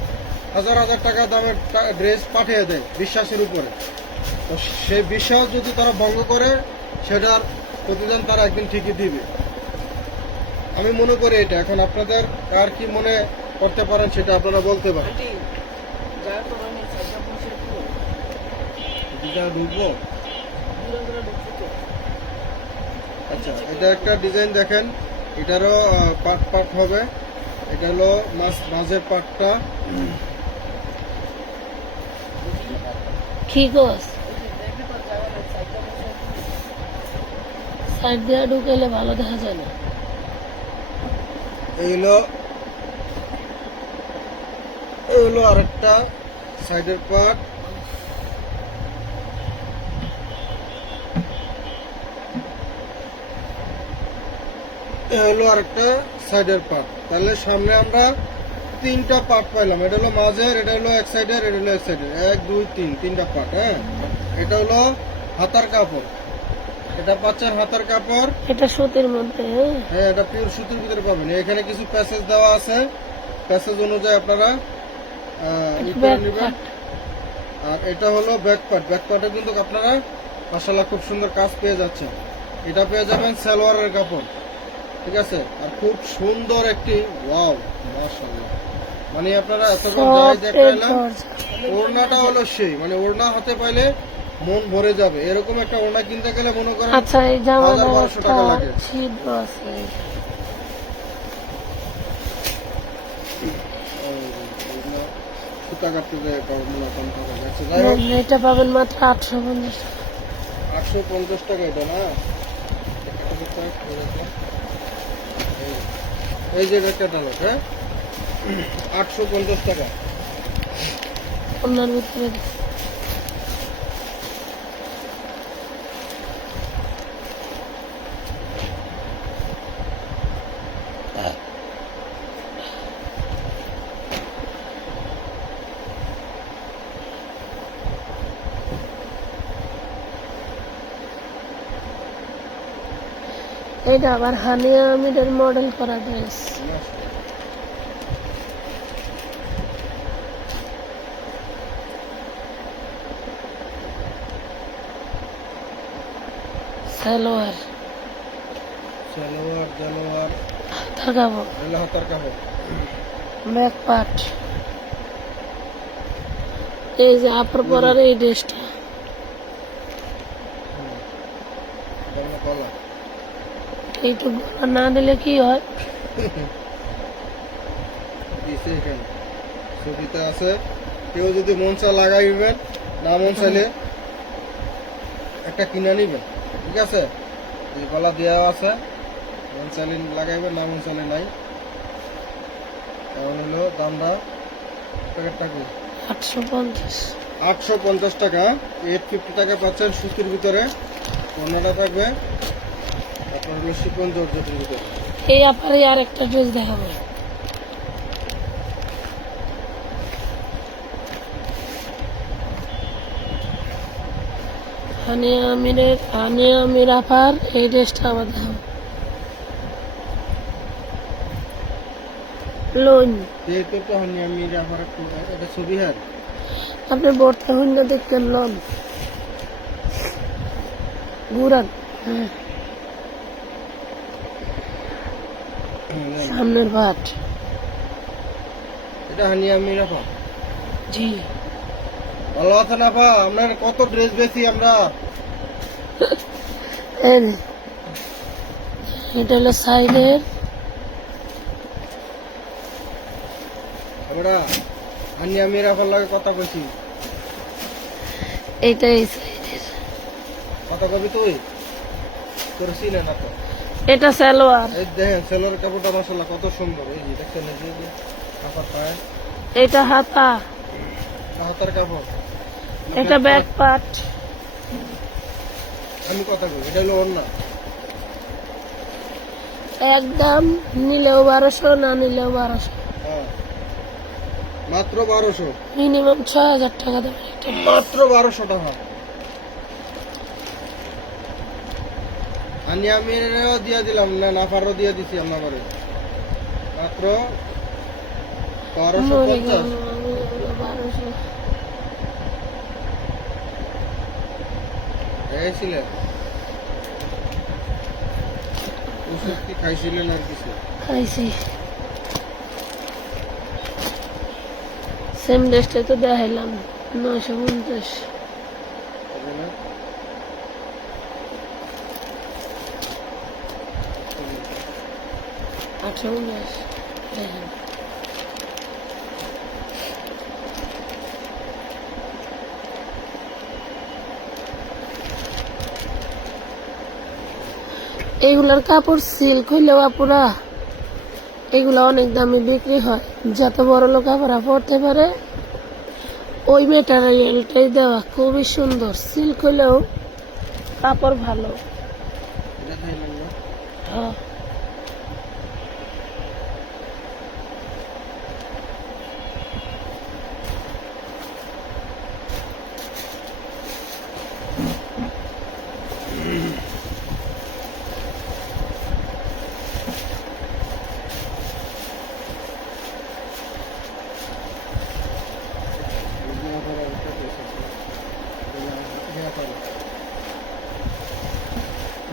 হাজার হাজার টাকা দামের ড্রেস পাঠিয়ে দেয় বিশ্বাসের উপরে। তো সেই বিশ্বাস যদি তারা ভঙ্গ করে, সেটার প্রতিদান তারা একদিন ঠিকই দিবে। আমি মনে করি এটা। এখন আপনাদের কার কি মনে করতে পারেন সেটা আপনারা বলতে পারেন। ঢুকবো। আচ্ছা, এটা একটা ডিজাইন দেখেন, এটারও পার্ট পার্ট হবে। এটা হলো মাঝের পার্টটা, কি গোস সাইড দিয়ে ঢুকাইলে ভালো দেখা যায় না। এই হলো আরেকটা সাইডের পার্ট। এই হলো আরেকটা সাইডের পার্ট। তাহলে সামনে আমরা 3টা পার্ট পাইলাম। এটা হলো মাঝের, এটা হলো এক সাইডের, এটা হলো এক সাইডের। 1 2 3, 3টা পার্ট। হ্যাঁ, এটা হলো হাতার কাপড়, এটা পাচ্ছেন হাতার কাপড়। এটা সুতির মধ্যে। হ্যাঁ, হ্যাঁ, এটা পিওর সুতির ভিতরে পাবেন। এখানে কিছু প্যাসেজ দেওয়া আছে, প্যাসেজ অনুযায়ী আপনারা ই করে ব্যাক নেবেন। পার্ট। আর এটা হলো ব্যাক পার্ট। ব্যাক পার্টে কিন্তু আপনারা মাশাআল্লাহ খুব সুন্দর কাজ পেয়ে যাচ্ছেন। এটা পেয়ে যাবেন সালোয়ারের কাপড়, ঠিক আছে। আর খুব সুন্দর একটি, ওয়াও মাশাআল্লাহ, মানে আপনারা এতক্ষণ যাই দেখাইলাম, ওড়নাটা হলো সেই, মানে ওড়না হাতে পাইলে মন ভরে যাবে। এরকম একটা ওড়না কিনতে গেলে মনে করেন আচ্ছা, এই জামার 1200 একটা টাকা লাগে। ছিদ্র আছে। সুতা কাটতে যায় মনে কম টাকা গেছে। যাই হোক, এটা পাবেন মাত্র 850 টাকা। 850 টাকা এটা না। এই যে একটা ডালক, হ্যাঁ, 850 টাকা। ওনার ভিতরে এটা আবার হানিয়া আমিরের মডেল করা ড্রেস। সালোয়ার, সালোয়ার জালোয়ার, হাতার কাপড়, এগুলো হাতার কাপড়। Back part. এই যে আপনার পরার এই ড্রেসটা, কলা এইটু গলা না দিলে কি হয়? দিছে এখানে ছবিতে আছে, কেউ যদি মন চা লাগাইবেন নাম অনুসারে একটা কিনে নিবেন, ঠিক আছে? এই গলা দেওয়া আছে, অনুসারে লাগাইবেন, নাম অনুসারে নাই। এখন হলো দামটা প্যাকেটটা কি 850। 850 টাকা, 850 টাকা পাচ্ছেন সুতির ভিতরে। অন্যটা থাকবে আপনার হলো শিপন জর্জেটের ভিতরে। এই আপারে আর একটা ড্রেস দেখাবো। হানিয়া আমির আপার এই ড্রেসটা আবার দেখাবো। লোন যেহেতু তো হানি আমি আমার এটা ছবি হার আপনি বর্তা হইন না দেখতেন লোন ঘুরান। হ্যাঁ, সামনের ভাট। এটা হানি আমি রাখা। জি, ভালো আছেন আপা? আপনার কত ড্রেস বেশি আমরা। এই যে, এটা হলো সাইডের। আমরা হানি আমি রাখার লাগে কথা বলছি। এইটা এই সাইডের। কথা কবি তুই তোর চিনে না তো। এটা সালোয়ার। এই দেখেন সেলোর কাপড়টা মাসাল্লাহ কত সুন্দর। এই যে দেখছেন, এই যে কাপড় পায়, এটা হাতা। হাতার কাপড়। এটা ব্যাক পার্ট। আমি কথা কই, এটা হলো ওড়না। একদম নিলেও 1200, না নিলেও 1200। হ্যাঁ, মাত্র 1200, মিনিমাম 6000 টাকা দেবেন এটা। মাত্র 1200 টাকা। হানি আমিরও দিয়ে দিলাম, না নাফারও দিয়ে দিছি আমরা বাড়ি, মাত্র 1250। 1200। খাইছিলেন ওষুধ কি খাইছিলেন আর কিছু? খাইছি। সেম ড্রেসটা তো দেখাইলাম 950। হবে না? দেখেন, এইগুলার কাপড় সিল্ক হইলেও আপুরা এগুলা অনেক দামে বিক্রি হয়, যত বড় লোক আপুরা পড়তে পারে ওই মেটেরিয়ালটাই দেওয়া। খুবই সুন্দর, সিল্ক হইলেও কাপড় ভালো। এটা খাইলেন না? হ্যাঁ,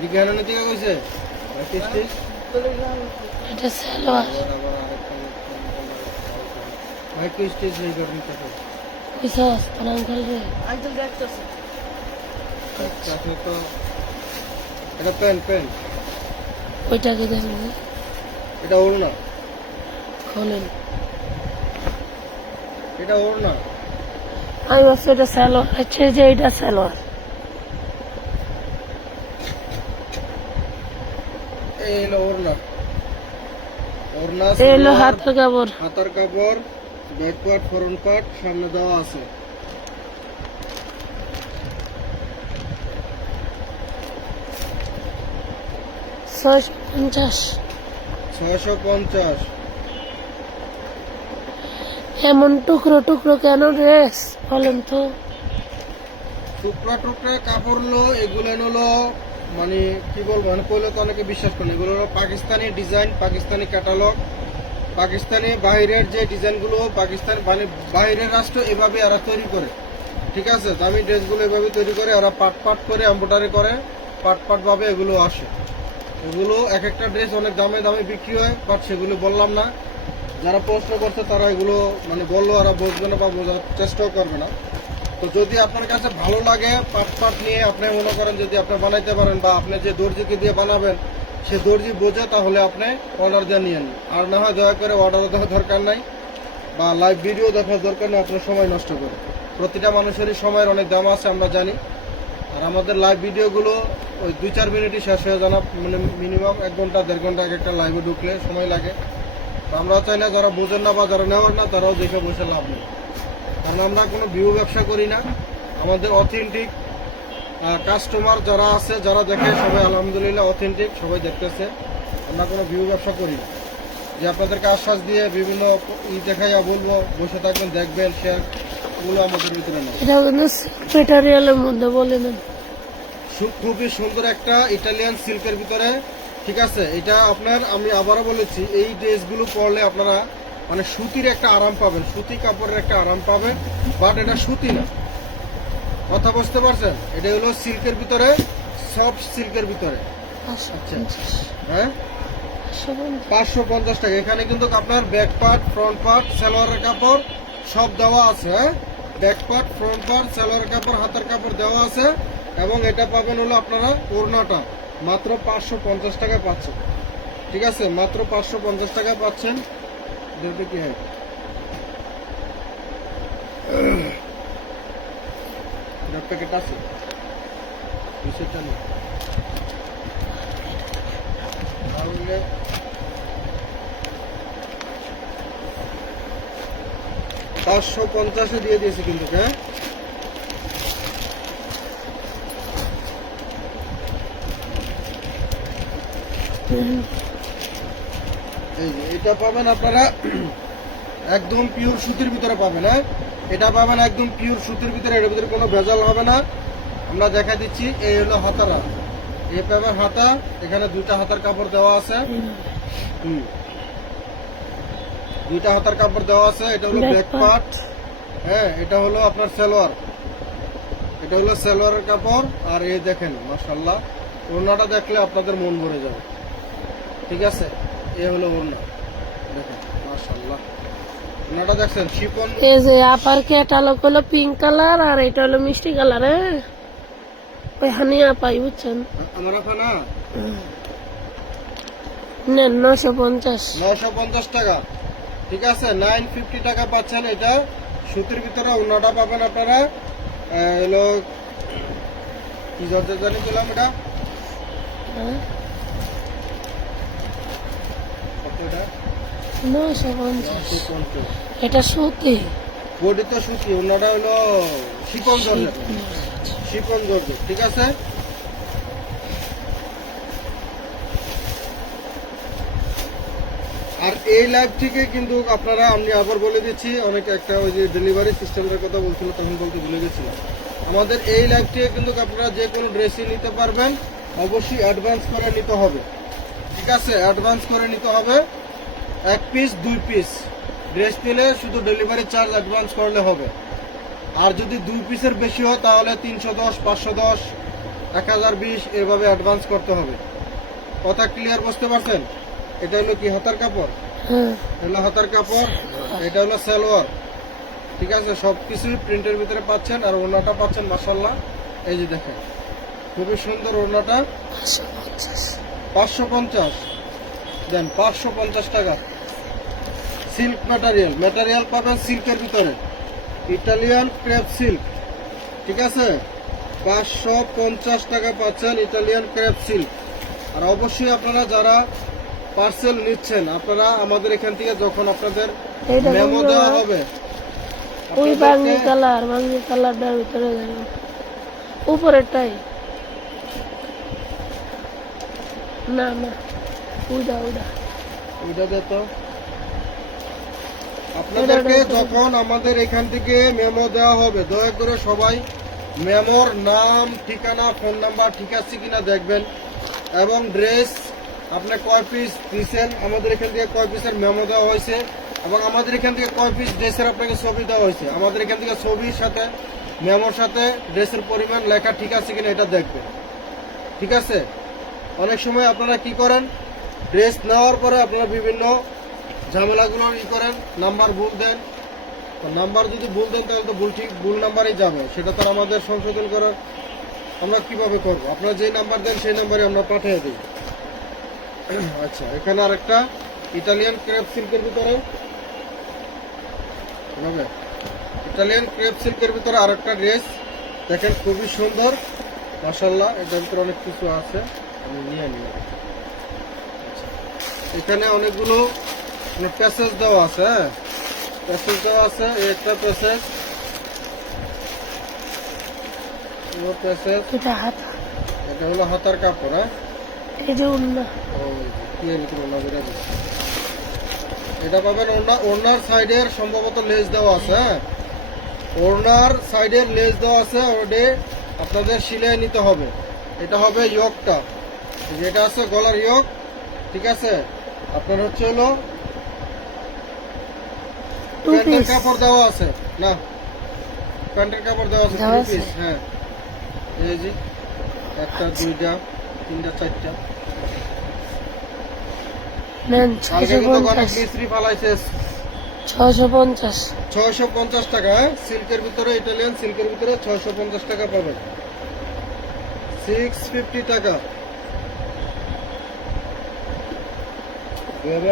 বিজ্ঞানের দিকে কইছে এটা সালোয়ার। বুঝছস তোর আঙ্কেল রে? এটা প্যান্ট প্যান্ট, ওইটাকে দেখেন, এটা ওড়না, খোলেন। এটা ওড়না। আমি ভাবছি এটা সালোয়ার, আচ্ছা যে এটা সালোয়ার। এই হলো ওড়না, ওড়না এই হলো সালোয়ার, হাতের কাপড়। হাতার কাপড়, ব্যাক পার্ট ফ্রন্ট পার্ট সামনে দেওয়া আছে। $650। 650। এমন টুকরো টুকরো কেন ড্রেস বলেন তো? টুকরা টুকরা কাপড় হলো এগুলো হলো, মানে কি বলবো, মানে কইলে তো অনেকে বিশ্বাস করেন। এগুলো হলো পাকিস্তানি ডিজাইন, পাকিস্তানি ক্যাটালগ, পাকিস্তানি বাইরের যে ডিজাইনগুলো পাকিস্তান মানে বাইরের রাষ্ট্র এভাবে এরা তৈরি করে, ঠিক আছে? দামি ড্রেসগুলো এভাবে তৈরি করে, ওরা পাট পাট করে এমব্রয়ডারি করে, পাট পাট ভাবে এগুলো আসে। এগুলো এক একটা ড্রেস অনেক দামে দামে বিক্রি হয়, বাট সেগুলো বললাম না। যারা প্রশ্ন করছে তারা এগুলো মানে বললো ওরা বুঝবে না বা বোঝার চেষ্টাও করবে না। তো যদি আপনার কাছে ভালো লাগে পাট পাট নিয়ে আপনি মনে করেন যদি আপনি বানাইতে পারেন, বা আপনি যে দর্জিকে দিয়ে বানাবেন সে দর্জি বোঝে, তাহলে আপনি অর্ডার দিয়ে নিয়েন। আর না হয় দয়া করে অর্ডার দেওয়ার দরকার নাই বা লাইভ ভিডিও দেখার দরকার নেই আপনার সময় নষ্ট করে। প্রতিটা মানুষেরই সময়ের অনেক দাম আছে, আমরা জানি। আর আমাদের লাইভ ভিডিওগুলো ওই 2-4 মিনিটই শেষ হয়ে জানা, মানে মিনিমাম 1 ঘন্টা 1.5 ঘন্টা এক একটা লাইভে ঢুকলে সময় লাগে। তো আমরা চাই না যারা বোঝেন না বা যারা নেওয়ার না তারাও দেখে বসে লাভ নেই, কারণ আমরা কোনো ভিউ ব্যবসা করি না। আমাদের অথেন্টিক কাস্টমার যারা আছে, যারা দেখে, সবাই আলহামদুলিল্লাহ অথেন্টিক, সবাই দেখতেছে। আমরা কোনো ভিউ ব্যবসা করি না যে আপনাদেরকে আশ্বাস দিয়ে বিভিন্ন দেখাইয়া বলবো বসে থাকবেন দেখবেন শেয়ার, ওগুলো আমাদের ভিতরে নেই। এটা কিন্তু ম্যাটেরিয়ালের মধ্যে বলে দেন। খুবই সুন্দর একটা ইটালিয়ান সিল্কের ভিতরে, ঠিক আছে। এটা আপনার, আমি আবারও বলেছি, এই ড্রেসগুলো পরলে আপনারা মানে সুতির একটা আরাম পাবেন, সুতি কাপড়ের একটা আরাম পাবেন, বাট এটা সুতি না। কথা বুঝতে পারছেন? এটা হলো সিল্কের ভিতরে, সফট সিল্কের ভিতরে। আচ্ছা, হ্যাঁ, 550 টাকা। এখানে কিন্তু আপনার ব্যাক পার্ট, ফ্রন্ট পার্ট, সালোয়ারের কাপড় সব দেওয়া আছে। হ্যাঁ, ব্যাক পার্ট, ফ্রন্ট পার্ট, সালোয়ারের কাপড়, হাতের কাপড় দেওয়া আছে। এবং এটা পাবেন হলো আপনারা ওড়নাটা মাত্র 550 টাকা পাচ্ছেন, ঠিক আছে। মাত্র 550 টাকা পাচ্ছেন। দেখতে কি হয়, প্যাকেট আছে, বিষয়টা নেই। তাহলে 550 দিয়ে দিয়েছি কিন্তু, হ্যাঁ। এই যে এটা পাবেন আপনারা একদম পিওর সুতির ভিতরে পাবেন। হ্যাঁ, এটা পাবেন একদম পিওর সুতির ভিতরে, এর ভিতরে কোনো ভেজাল হবে না। আমরা দেখা দিচ্ছি, এই হলো হাতারা, এই পাবেন হাতা, এখানে 2টা হাতার কাপড় দেওয়া আছে। 2টা হাতার কাপড় দেওয়া আছে। এটা হলো ব্যাক পার্ট, হ্যাঁ, এটা হলো আপনার সালোয়ার, এটা হলো সালোয়ারের কাপড়। আর এই দেখেন মাশাআল্লাহ, ওড়নাটা দেখলে আপনাদের মন ভরে যাবে, ঠিক আছে। এই হলো ওড়না, দেখেন মাশাআল্লাহ, ওড়নাটা দেখছেন শিফন। এই যে আপার ক্যাটালগ হলো পিঙ্ক কালার, আর এটা হলো মিষ্টি কালার। ওই হানি আপাই, বুঝছেন? আমার না নেন 950। 950 টাকা, ঠিক আছে। 950 টাকা পাচ্ছেন। এটা সুতির ভিতরে ওড়নাটা পাবেন আপনারা। হলো কি জর্জেট জানি বললাম, এটা কতটা? 950। এটা সুতি, বডিতে সুতি, ওড়নাটা হলো শিফন জর্জেট, শিফন জর্জেট, ঠিক আছে। আর এই লাইভ থেকে কিন্তু আপনারা, আমি আবার বলে দিচ্ছি, অনেক একটা ওই যে ডেলিভারি সিস্টেমের কথা বলছিল তখন বলতে ভুলে গেছিলাম। আমাদের এই লাইভ থেকে কিন্তু আপনারা যে কোনো ড্রেসই নিতে পারবেন, অবশ্যই অ্যাডভান্স করে নিতে হবে, ঠিক আছে। অ্যাডভান্স করে নিতে হবে। 1 পিস 2 পিস ড্রেস নিলে শুধু ডেলিভারি চার্জ অ্যাডভান্স করলে হবে। আর যদি 2 পিসের বেশি হয় তাহলে 310, 510, 1020 এভাবে অ্যাডভান্স করতে হবে। কথা ক্লিয়ার বুঝতে পারছেন? এটা হলো কি হাতার কাপড়, হলো হাতার কাপড়, এটা হলো সালোয়ার, ঠিক আছে। সবকিছু প্রিন্টের ভিতরে পাচ্ছেন। আর ওড়নাটা পাচ্ছেন মাশাআল্লাহ, এই যে দেখেন খুবই সুন্দর ওড়নাটা। 550 দেন, 550 টাকা। সিল্ক ম্যাটেরিয়াল, ম্যাটেরিয়াল পাবেন সিল্কের ভিতরে, ইটালিয়ান ক্রেপ সিল্ক, ঠিক আছে। 550 টাকা পাচ্ছেন ইটালিয়ান ক্রেপ সিল্ক। আর অবশ্যই আপনারা যারা পার্সেল নিচ্ছেন, আপনারা আমাদের এখান থেকে যখন আপনাদের মেমো দেওয়া হবে, ওই বাঙ্গি কালারটার ভিতরে উপরেরটাই না, ওইটা তো আপনাদেরকে যখন আমাদের এখান থেকে মেমো দেওয়া হবে, দয়া করে সবাই মেমোর নাম, ঠিকানা, ফোন নাম্বার ঠিক আছে কিনা দেখবেন। এবং ড্রেস আপনি কয় পিস দিচ্ছেন, আমাদের এখান থেকে কয় পিসের মেমো দেওয়া হয়েছে, এবং আমাদের এখান থেকে কয় পিস ড্রেসের আপনাকে ছবি দেওয়া হয়েছে। আমাদের এখান থেকে ছবির সাথে মেমোর সাথে ড্রেসের পরিমাণ লেখা ঠিক আছে কিনা এটা দেখবেন, ঠিক আছে। অনেক সময় আপনারা কি করেন, ড্রেস নেওয়ার পরে আপনারা বিভিন্ন ঝামেলাগুলো করেন, নাম্বার ভুল দেন। তো নাম্বার যদি ভুল দেন তাহলে তো ভুল নাম্বারেই যাবে, সেটা তো আমাদের সংশোধন করার আমরা কিভাবে করব? আপনারা যে নাম্বার দেন সেই নাম্বারে আমরা পাঠিয়ে দিই। আচ্ছা, এখানে আরেকটা ইটালিয়ান ক্রেপ সিল্কের ভিতরে হবে, ইটালিয়ান ক্রেপ সিল্কের ভিতরে আরেকটা ড্রেস দেখেন, খুবই সুন্দর মাশাআল্লাহ। এটার ভিতরে অনেক কিছু আছে, আমি নিয়ে নিই। আচ্ছা, এখানে অনেকগুলো প্যাসেজ দেওয়া আছে। হ্যাঁ, প্যাসেজ দেওয়া আছে। এই একটা প্যাসেজ, প্যাসেজ, এটা হাতা, এটা হলো হাতার কাপড়। হ্যাঁ, এই যে উন্না, কি এর ভিতরে ওড়না বের হবে। এটা পাবেন ওড়নার সাইডের সম্ভবত লেস দেওয়া আছে। হ্যাঁ, ওড়নার সাইডের লেস দেওয়া আছে, ওটা আপনাদের সিলাই নিতে হবে। এটা হবে ইয়কটা, যেটা আছে গলার ইয়ক, ঠিক আছে। আপনার হচ্ছে হলো টু প্যান্টের পিস কাপড় দেওয়া আছে না, প্যান্টের কাপড় দেওয়া আছে, দেওয়া 3 আছে? পিস। হ্যাঁ, এই যে একটা, দুইটা, তিনটা, চারটা। নেন কালকে কিন্তু অনেক 650, মিস্ত্রি ফালাইছে। 650, 650 টাকা। সিল্কের ভিতরে, ইটালিয়ান সিল্কের ভিতরে 650 টাকা পাবেন। 650 টাকা।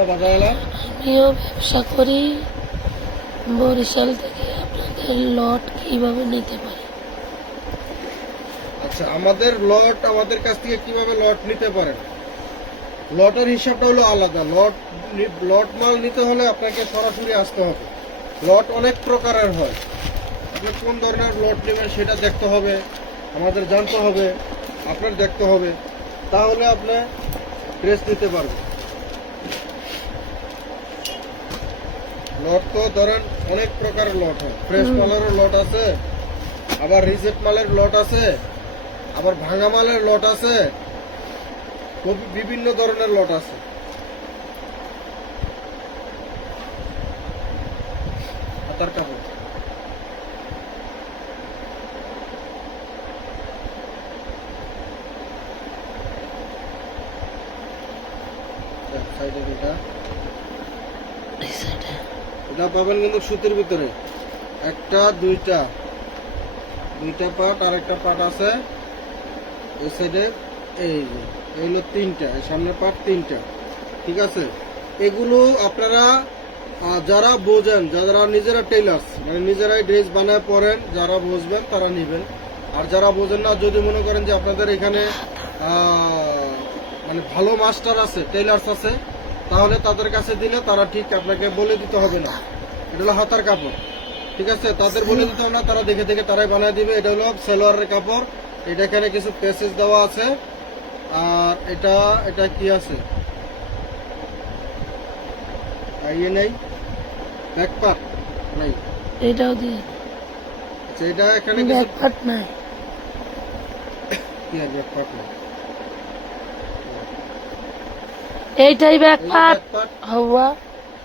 বাজার আমিও ব্যবসা করি বরিশাল থেকে, আপনাদের লট কিভাবে নিতে পারি? আচ্ছা, আমাদের লট, আমাদের কাছ থেকে কিভাবে লট নিতে পারেন? লটের হিসাবটা হলো আলাদা। লট মাল নিতে হলে আপনাকে সরাসরি আসতে হবে। লট অনেক প্রকারের হয়, আপনি কোন ধরনের লট নেবেন সেটা দেখতে হবে, আমাদের জানতে হবে, আপনার দেখতে হবে, তাহলে আপনি ড্রেস নিতে পারবেন। লট তো ধরেন অনেক প্রকারের লট হয়। ফ্রেশ মালেরও লট আছে, আবার রিজেক্ট মালের লট আছে, আবার ভাঙা মালের লট আছে, বিভিন্ন ধরনের লট আছে। হাতার কাপড়, সাইডে দুটা, এই সাইডে এটা পাবেন কিন্তু সুতির ভিতরে। একটা, দুইটা পার্ট, আর একটা পার্ট আছে এই সাইডে। এই যে এই হলো তিনটা, এই সামনের পার্ট তিনটা, ঠিক আছে। এগুলো আপনারা যারা বোঝেন, যারা নিজেরা টেইলার্স, মানে নিজেরাই ড্রেস বানায় পরেন, যারা বুঝবেন তারা নেবেন। আর যারা বোঝেন না, যদি মনে করেন যে আপনাদের এখানে মানে ভালো মাস্টার আছে, টেইলার্স আছে, তাহলে তাদের কাছে দিলে তারা ঠিক আপনাকে বলে দিতে হবে না। এটা হলো হাতার কাপড়, ঠিক আছে। তাদের বলে দিতে হবে না, তারা দেখে দেখে তারাই বানিয়ে দিবে। এটা হলো সালোয়ারের কাপড়। এটা এখানে কিছু প্যাসেজ দেওয়া আছে। আর এটা কি আছে, ইয়ে নেই, ব্যাক পার্ট নাই। এটাও দিয়ে আচ্ছা, এটা এখানে কিছু ব্যাকপার্ট নাই, কি আর ব্যাক পার্ট নাই, এইটাই ব্যাকপার্ট ব্যাক পার্ট, হওয়া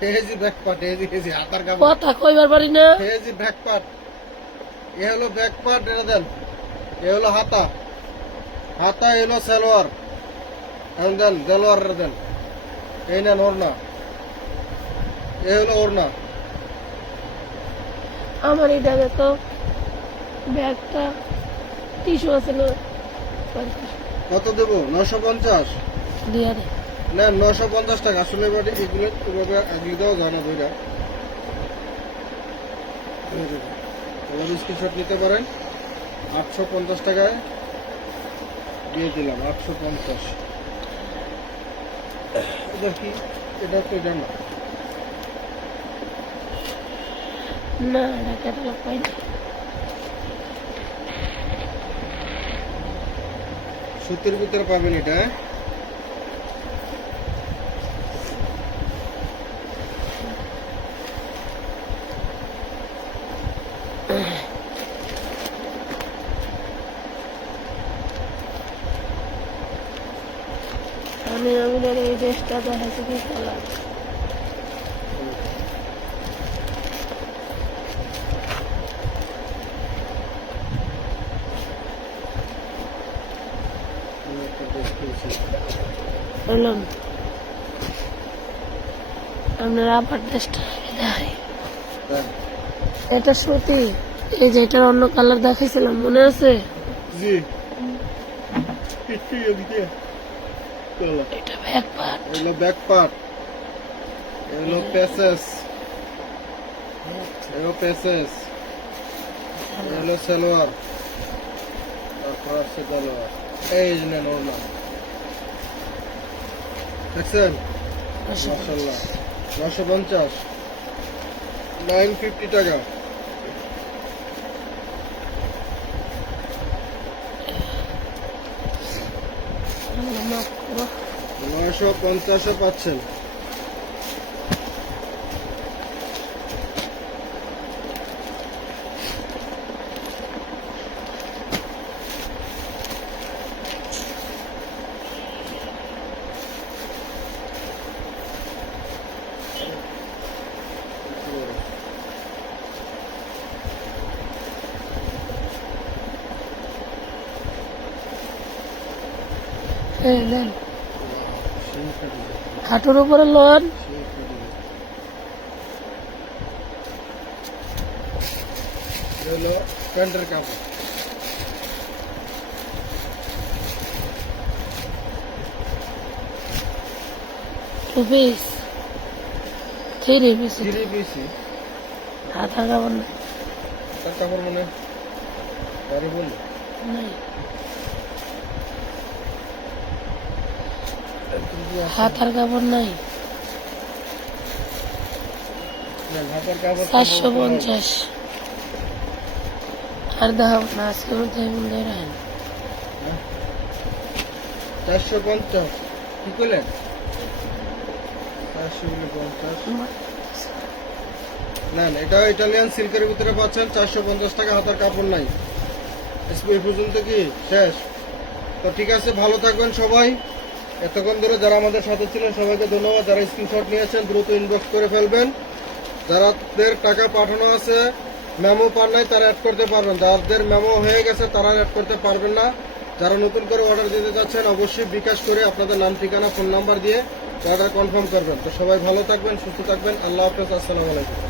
এই যে ব্যাক পার্ট, এই যে হাতার কাপড়, কথা কইবার পারি না। এই যে ব্যাক পার্ট, এ হলো ব্যাক পার্ট। এটা দেন, এ হলো হাতা, এ হলো সালোয়ার। এখন দেন সালোয়ার দেন, এই নেন ওড়না, এ হলো ওড়না। আমার এটা তো ব্যাগটা টিস্যু আছে না, কত দেবো? 950 দিয়ে দে। নেন, 950 টাকা। আসলে বাড়ি এগুলো এভাবে আগলি দেওয়া যায় না বইটা। এবার স্ক্রিনশট নিতে পারেন। 850 টাকায় দিয়ে দিলাম, 850। এটা কি? এটা তো এটা না, না এটা ক্যাটালগ পাইনি। সুতির ভিতরে পাবেন এটা। আমি আমাদের এই ড্রেসটা দেখাচ্ছি কি কালার, বললাম আপনার আবার ড্রেসটা দেখাই। এটা সত্যি, এই যে এটার অন্য কালার দেখাইছিলাম, মনে আছে? জি, এদিকে চলো। এটা ব্যাক পার্ট, এগুলো ব্যাক পার্ট, এগুলো প্যাসেস, এগুলো প্যাসেস, এই হলো সালোয়ার, তারপর আছে সালোয়ার, এই যে নেন ওড়না। দেখছেন মাশাআল্লাহ, 950, 950 টাকা। মাফ করো। 950 পাচ্ছেন। এই নেন, হাঁটুর উপরে লন। হলো প্যান্টের কাপড়, টু পিস, থ্রি পিস, 3 পিসি। হাতা কাপড় তার কাপড় মানে আরে বলি নাই, হাতার কাপড় নাই। হাতের কাপড় 450 আর দাম না আজকে মধ্যে রাখেন। 450 কি করলেন? 450 না না, এটা ইটালিয়ান সিল্কের ভিতরে পাচ্ছেন 450 টাকা। হাতার কাপড় নাই। এই পর্যন্ত কি শেষ? তো ঠিক আছে, ভালো থাকবেন সবাই। এতক্ষণ ধরে যারা আমাদের সাথে ছিলেন সবাইকে ধন্যবাদ। যারা স্ক্রিনশট নিয়েছেন দ্রুত ইনবক্স করে ফেলবেন। যাদের টাকা পাঠানো আছে, মেমো পান নাই, তারা অ্যাড করতে পারবেন। যাদের মেমো হয়ে গেছে তারা অ্যাড করতে পারবেন না। যারা নতুন করে অর্ডার দিতে যাচ্ছেন অবশ্যই বিকাশ করে আপনাদের নাম, ঠিকানা, ফোন নাম্বার দিয়ে অর্ডার কনফার্ম করবেন। তো সবাই ভালো থাকবেন, সুস্থ থাকবেন। আল্লাহ হাফেজ, আসসালামু আলাইকুম।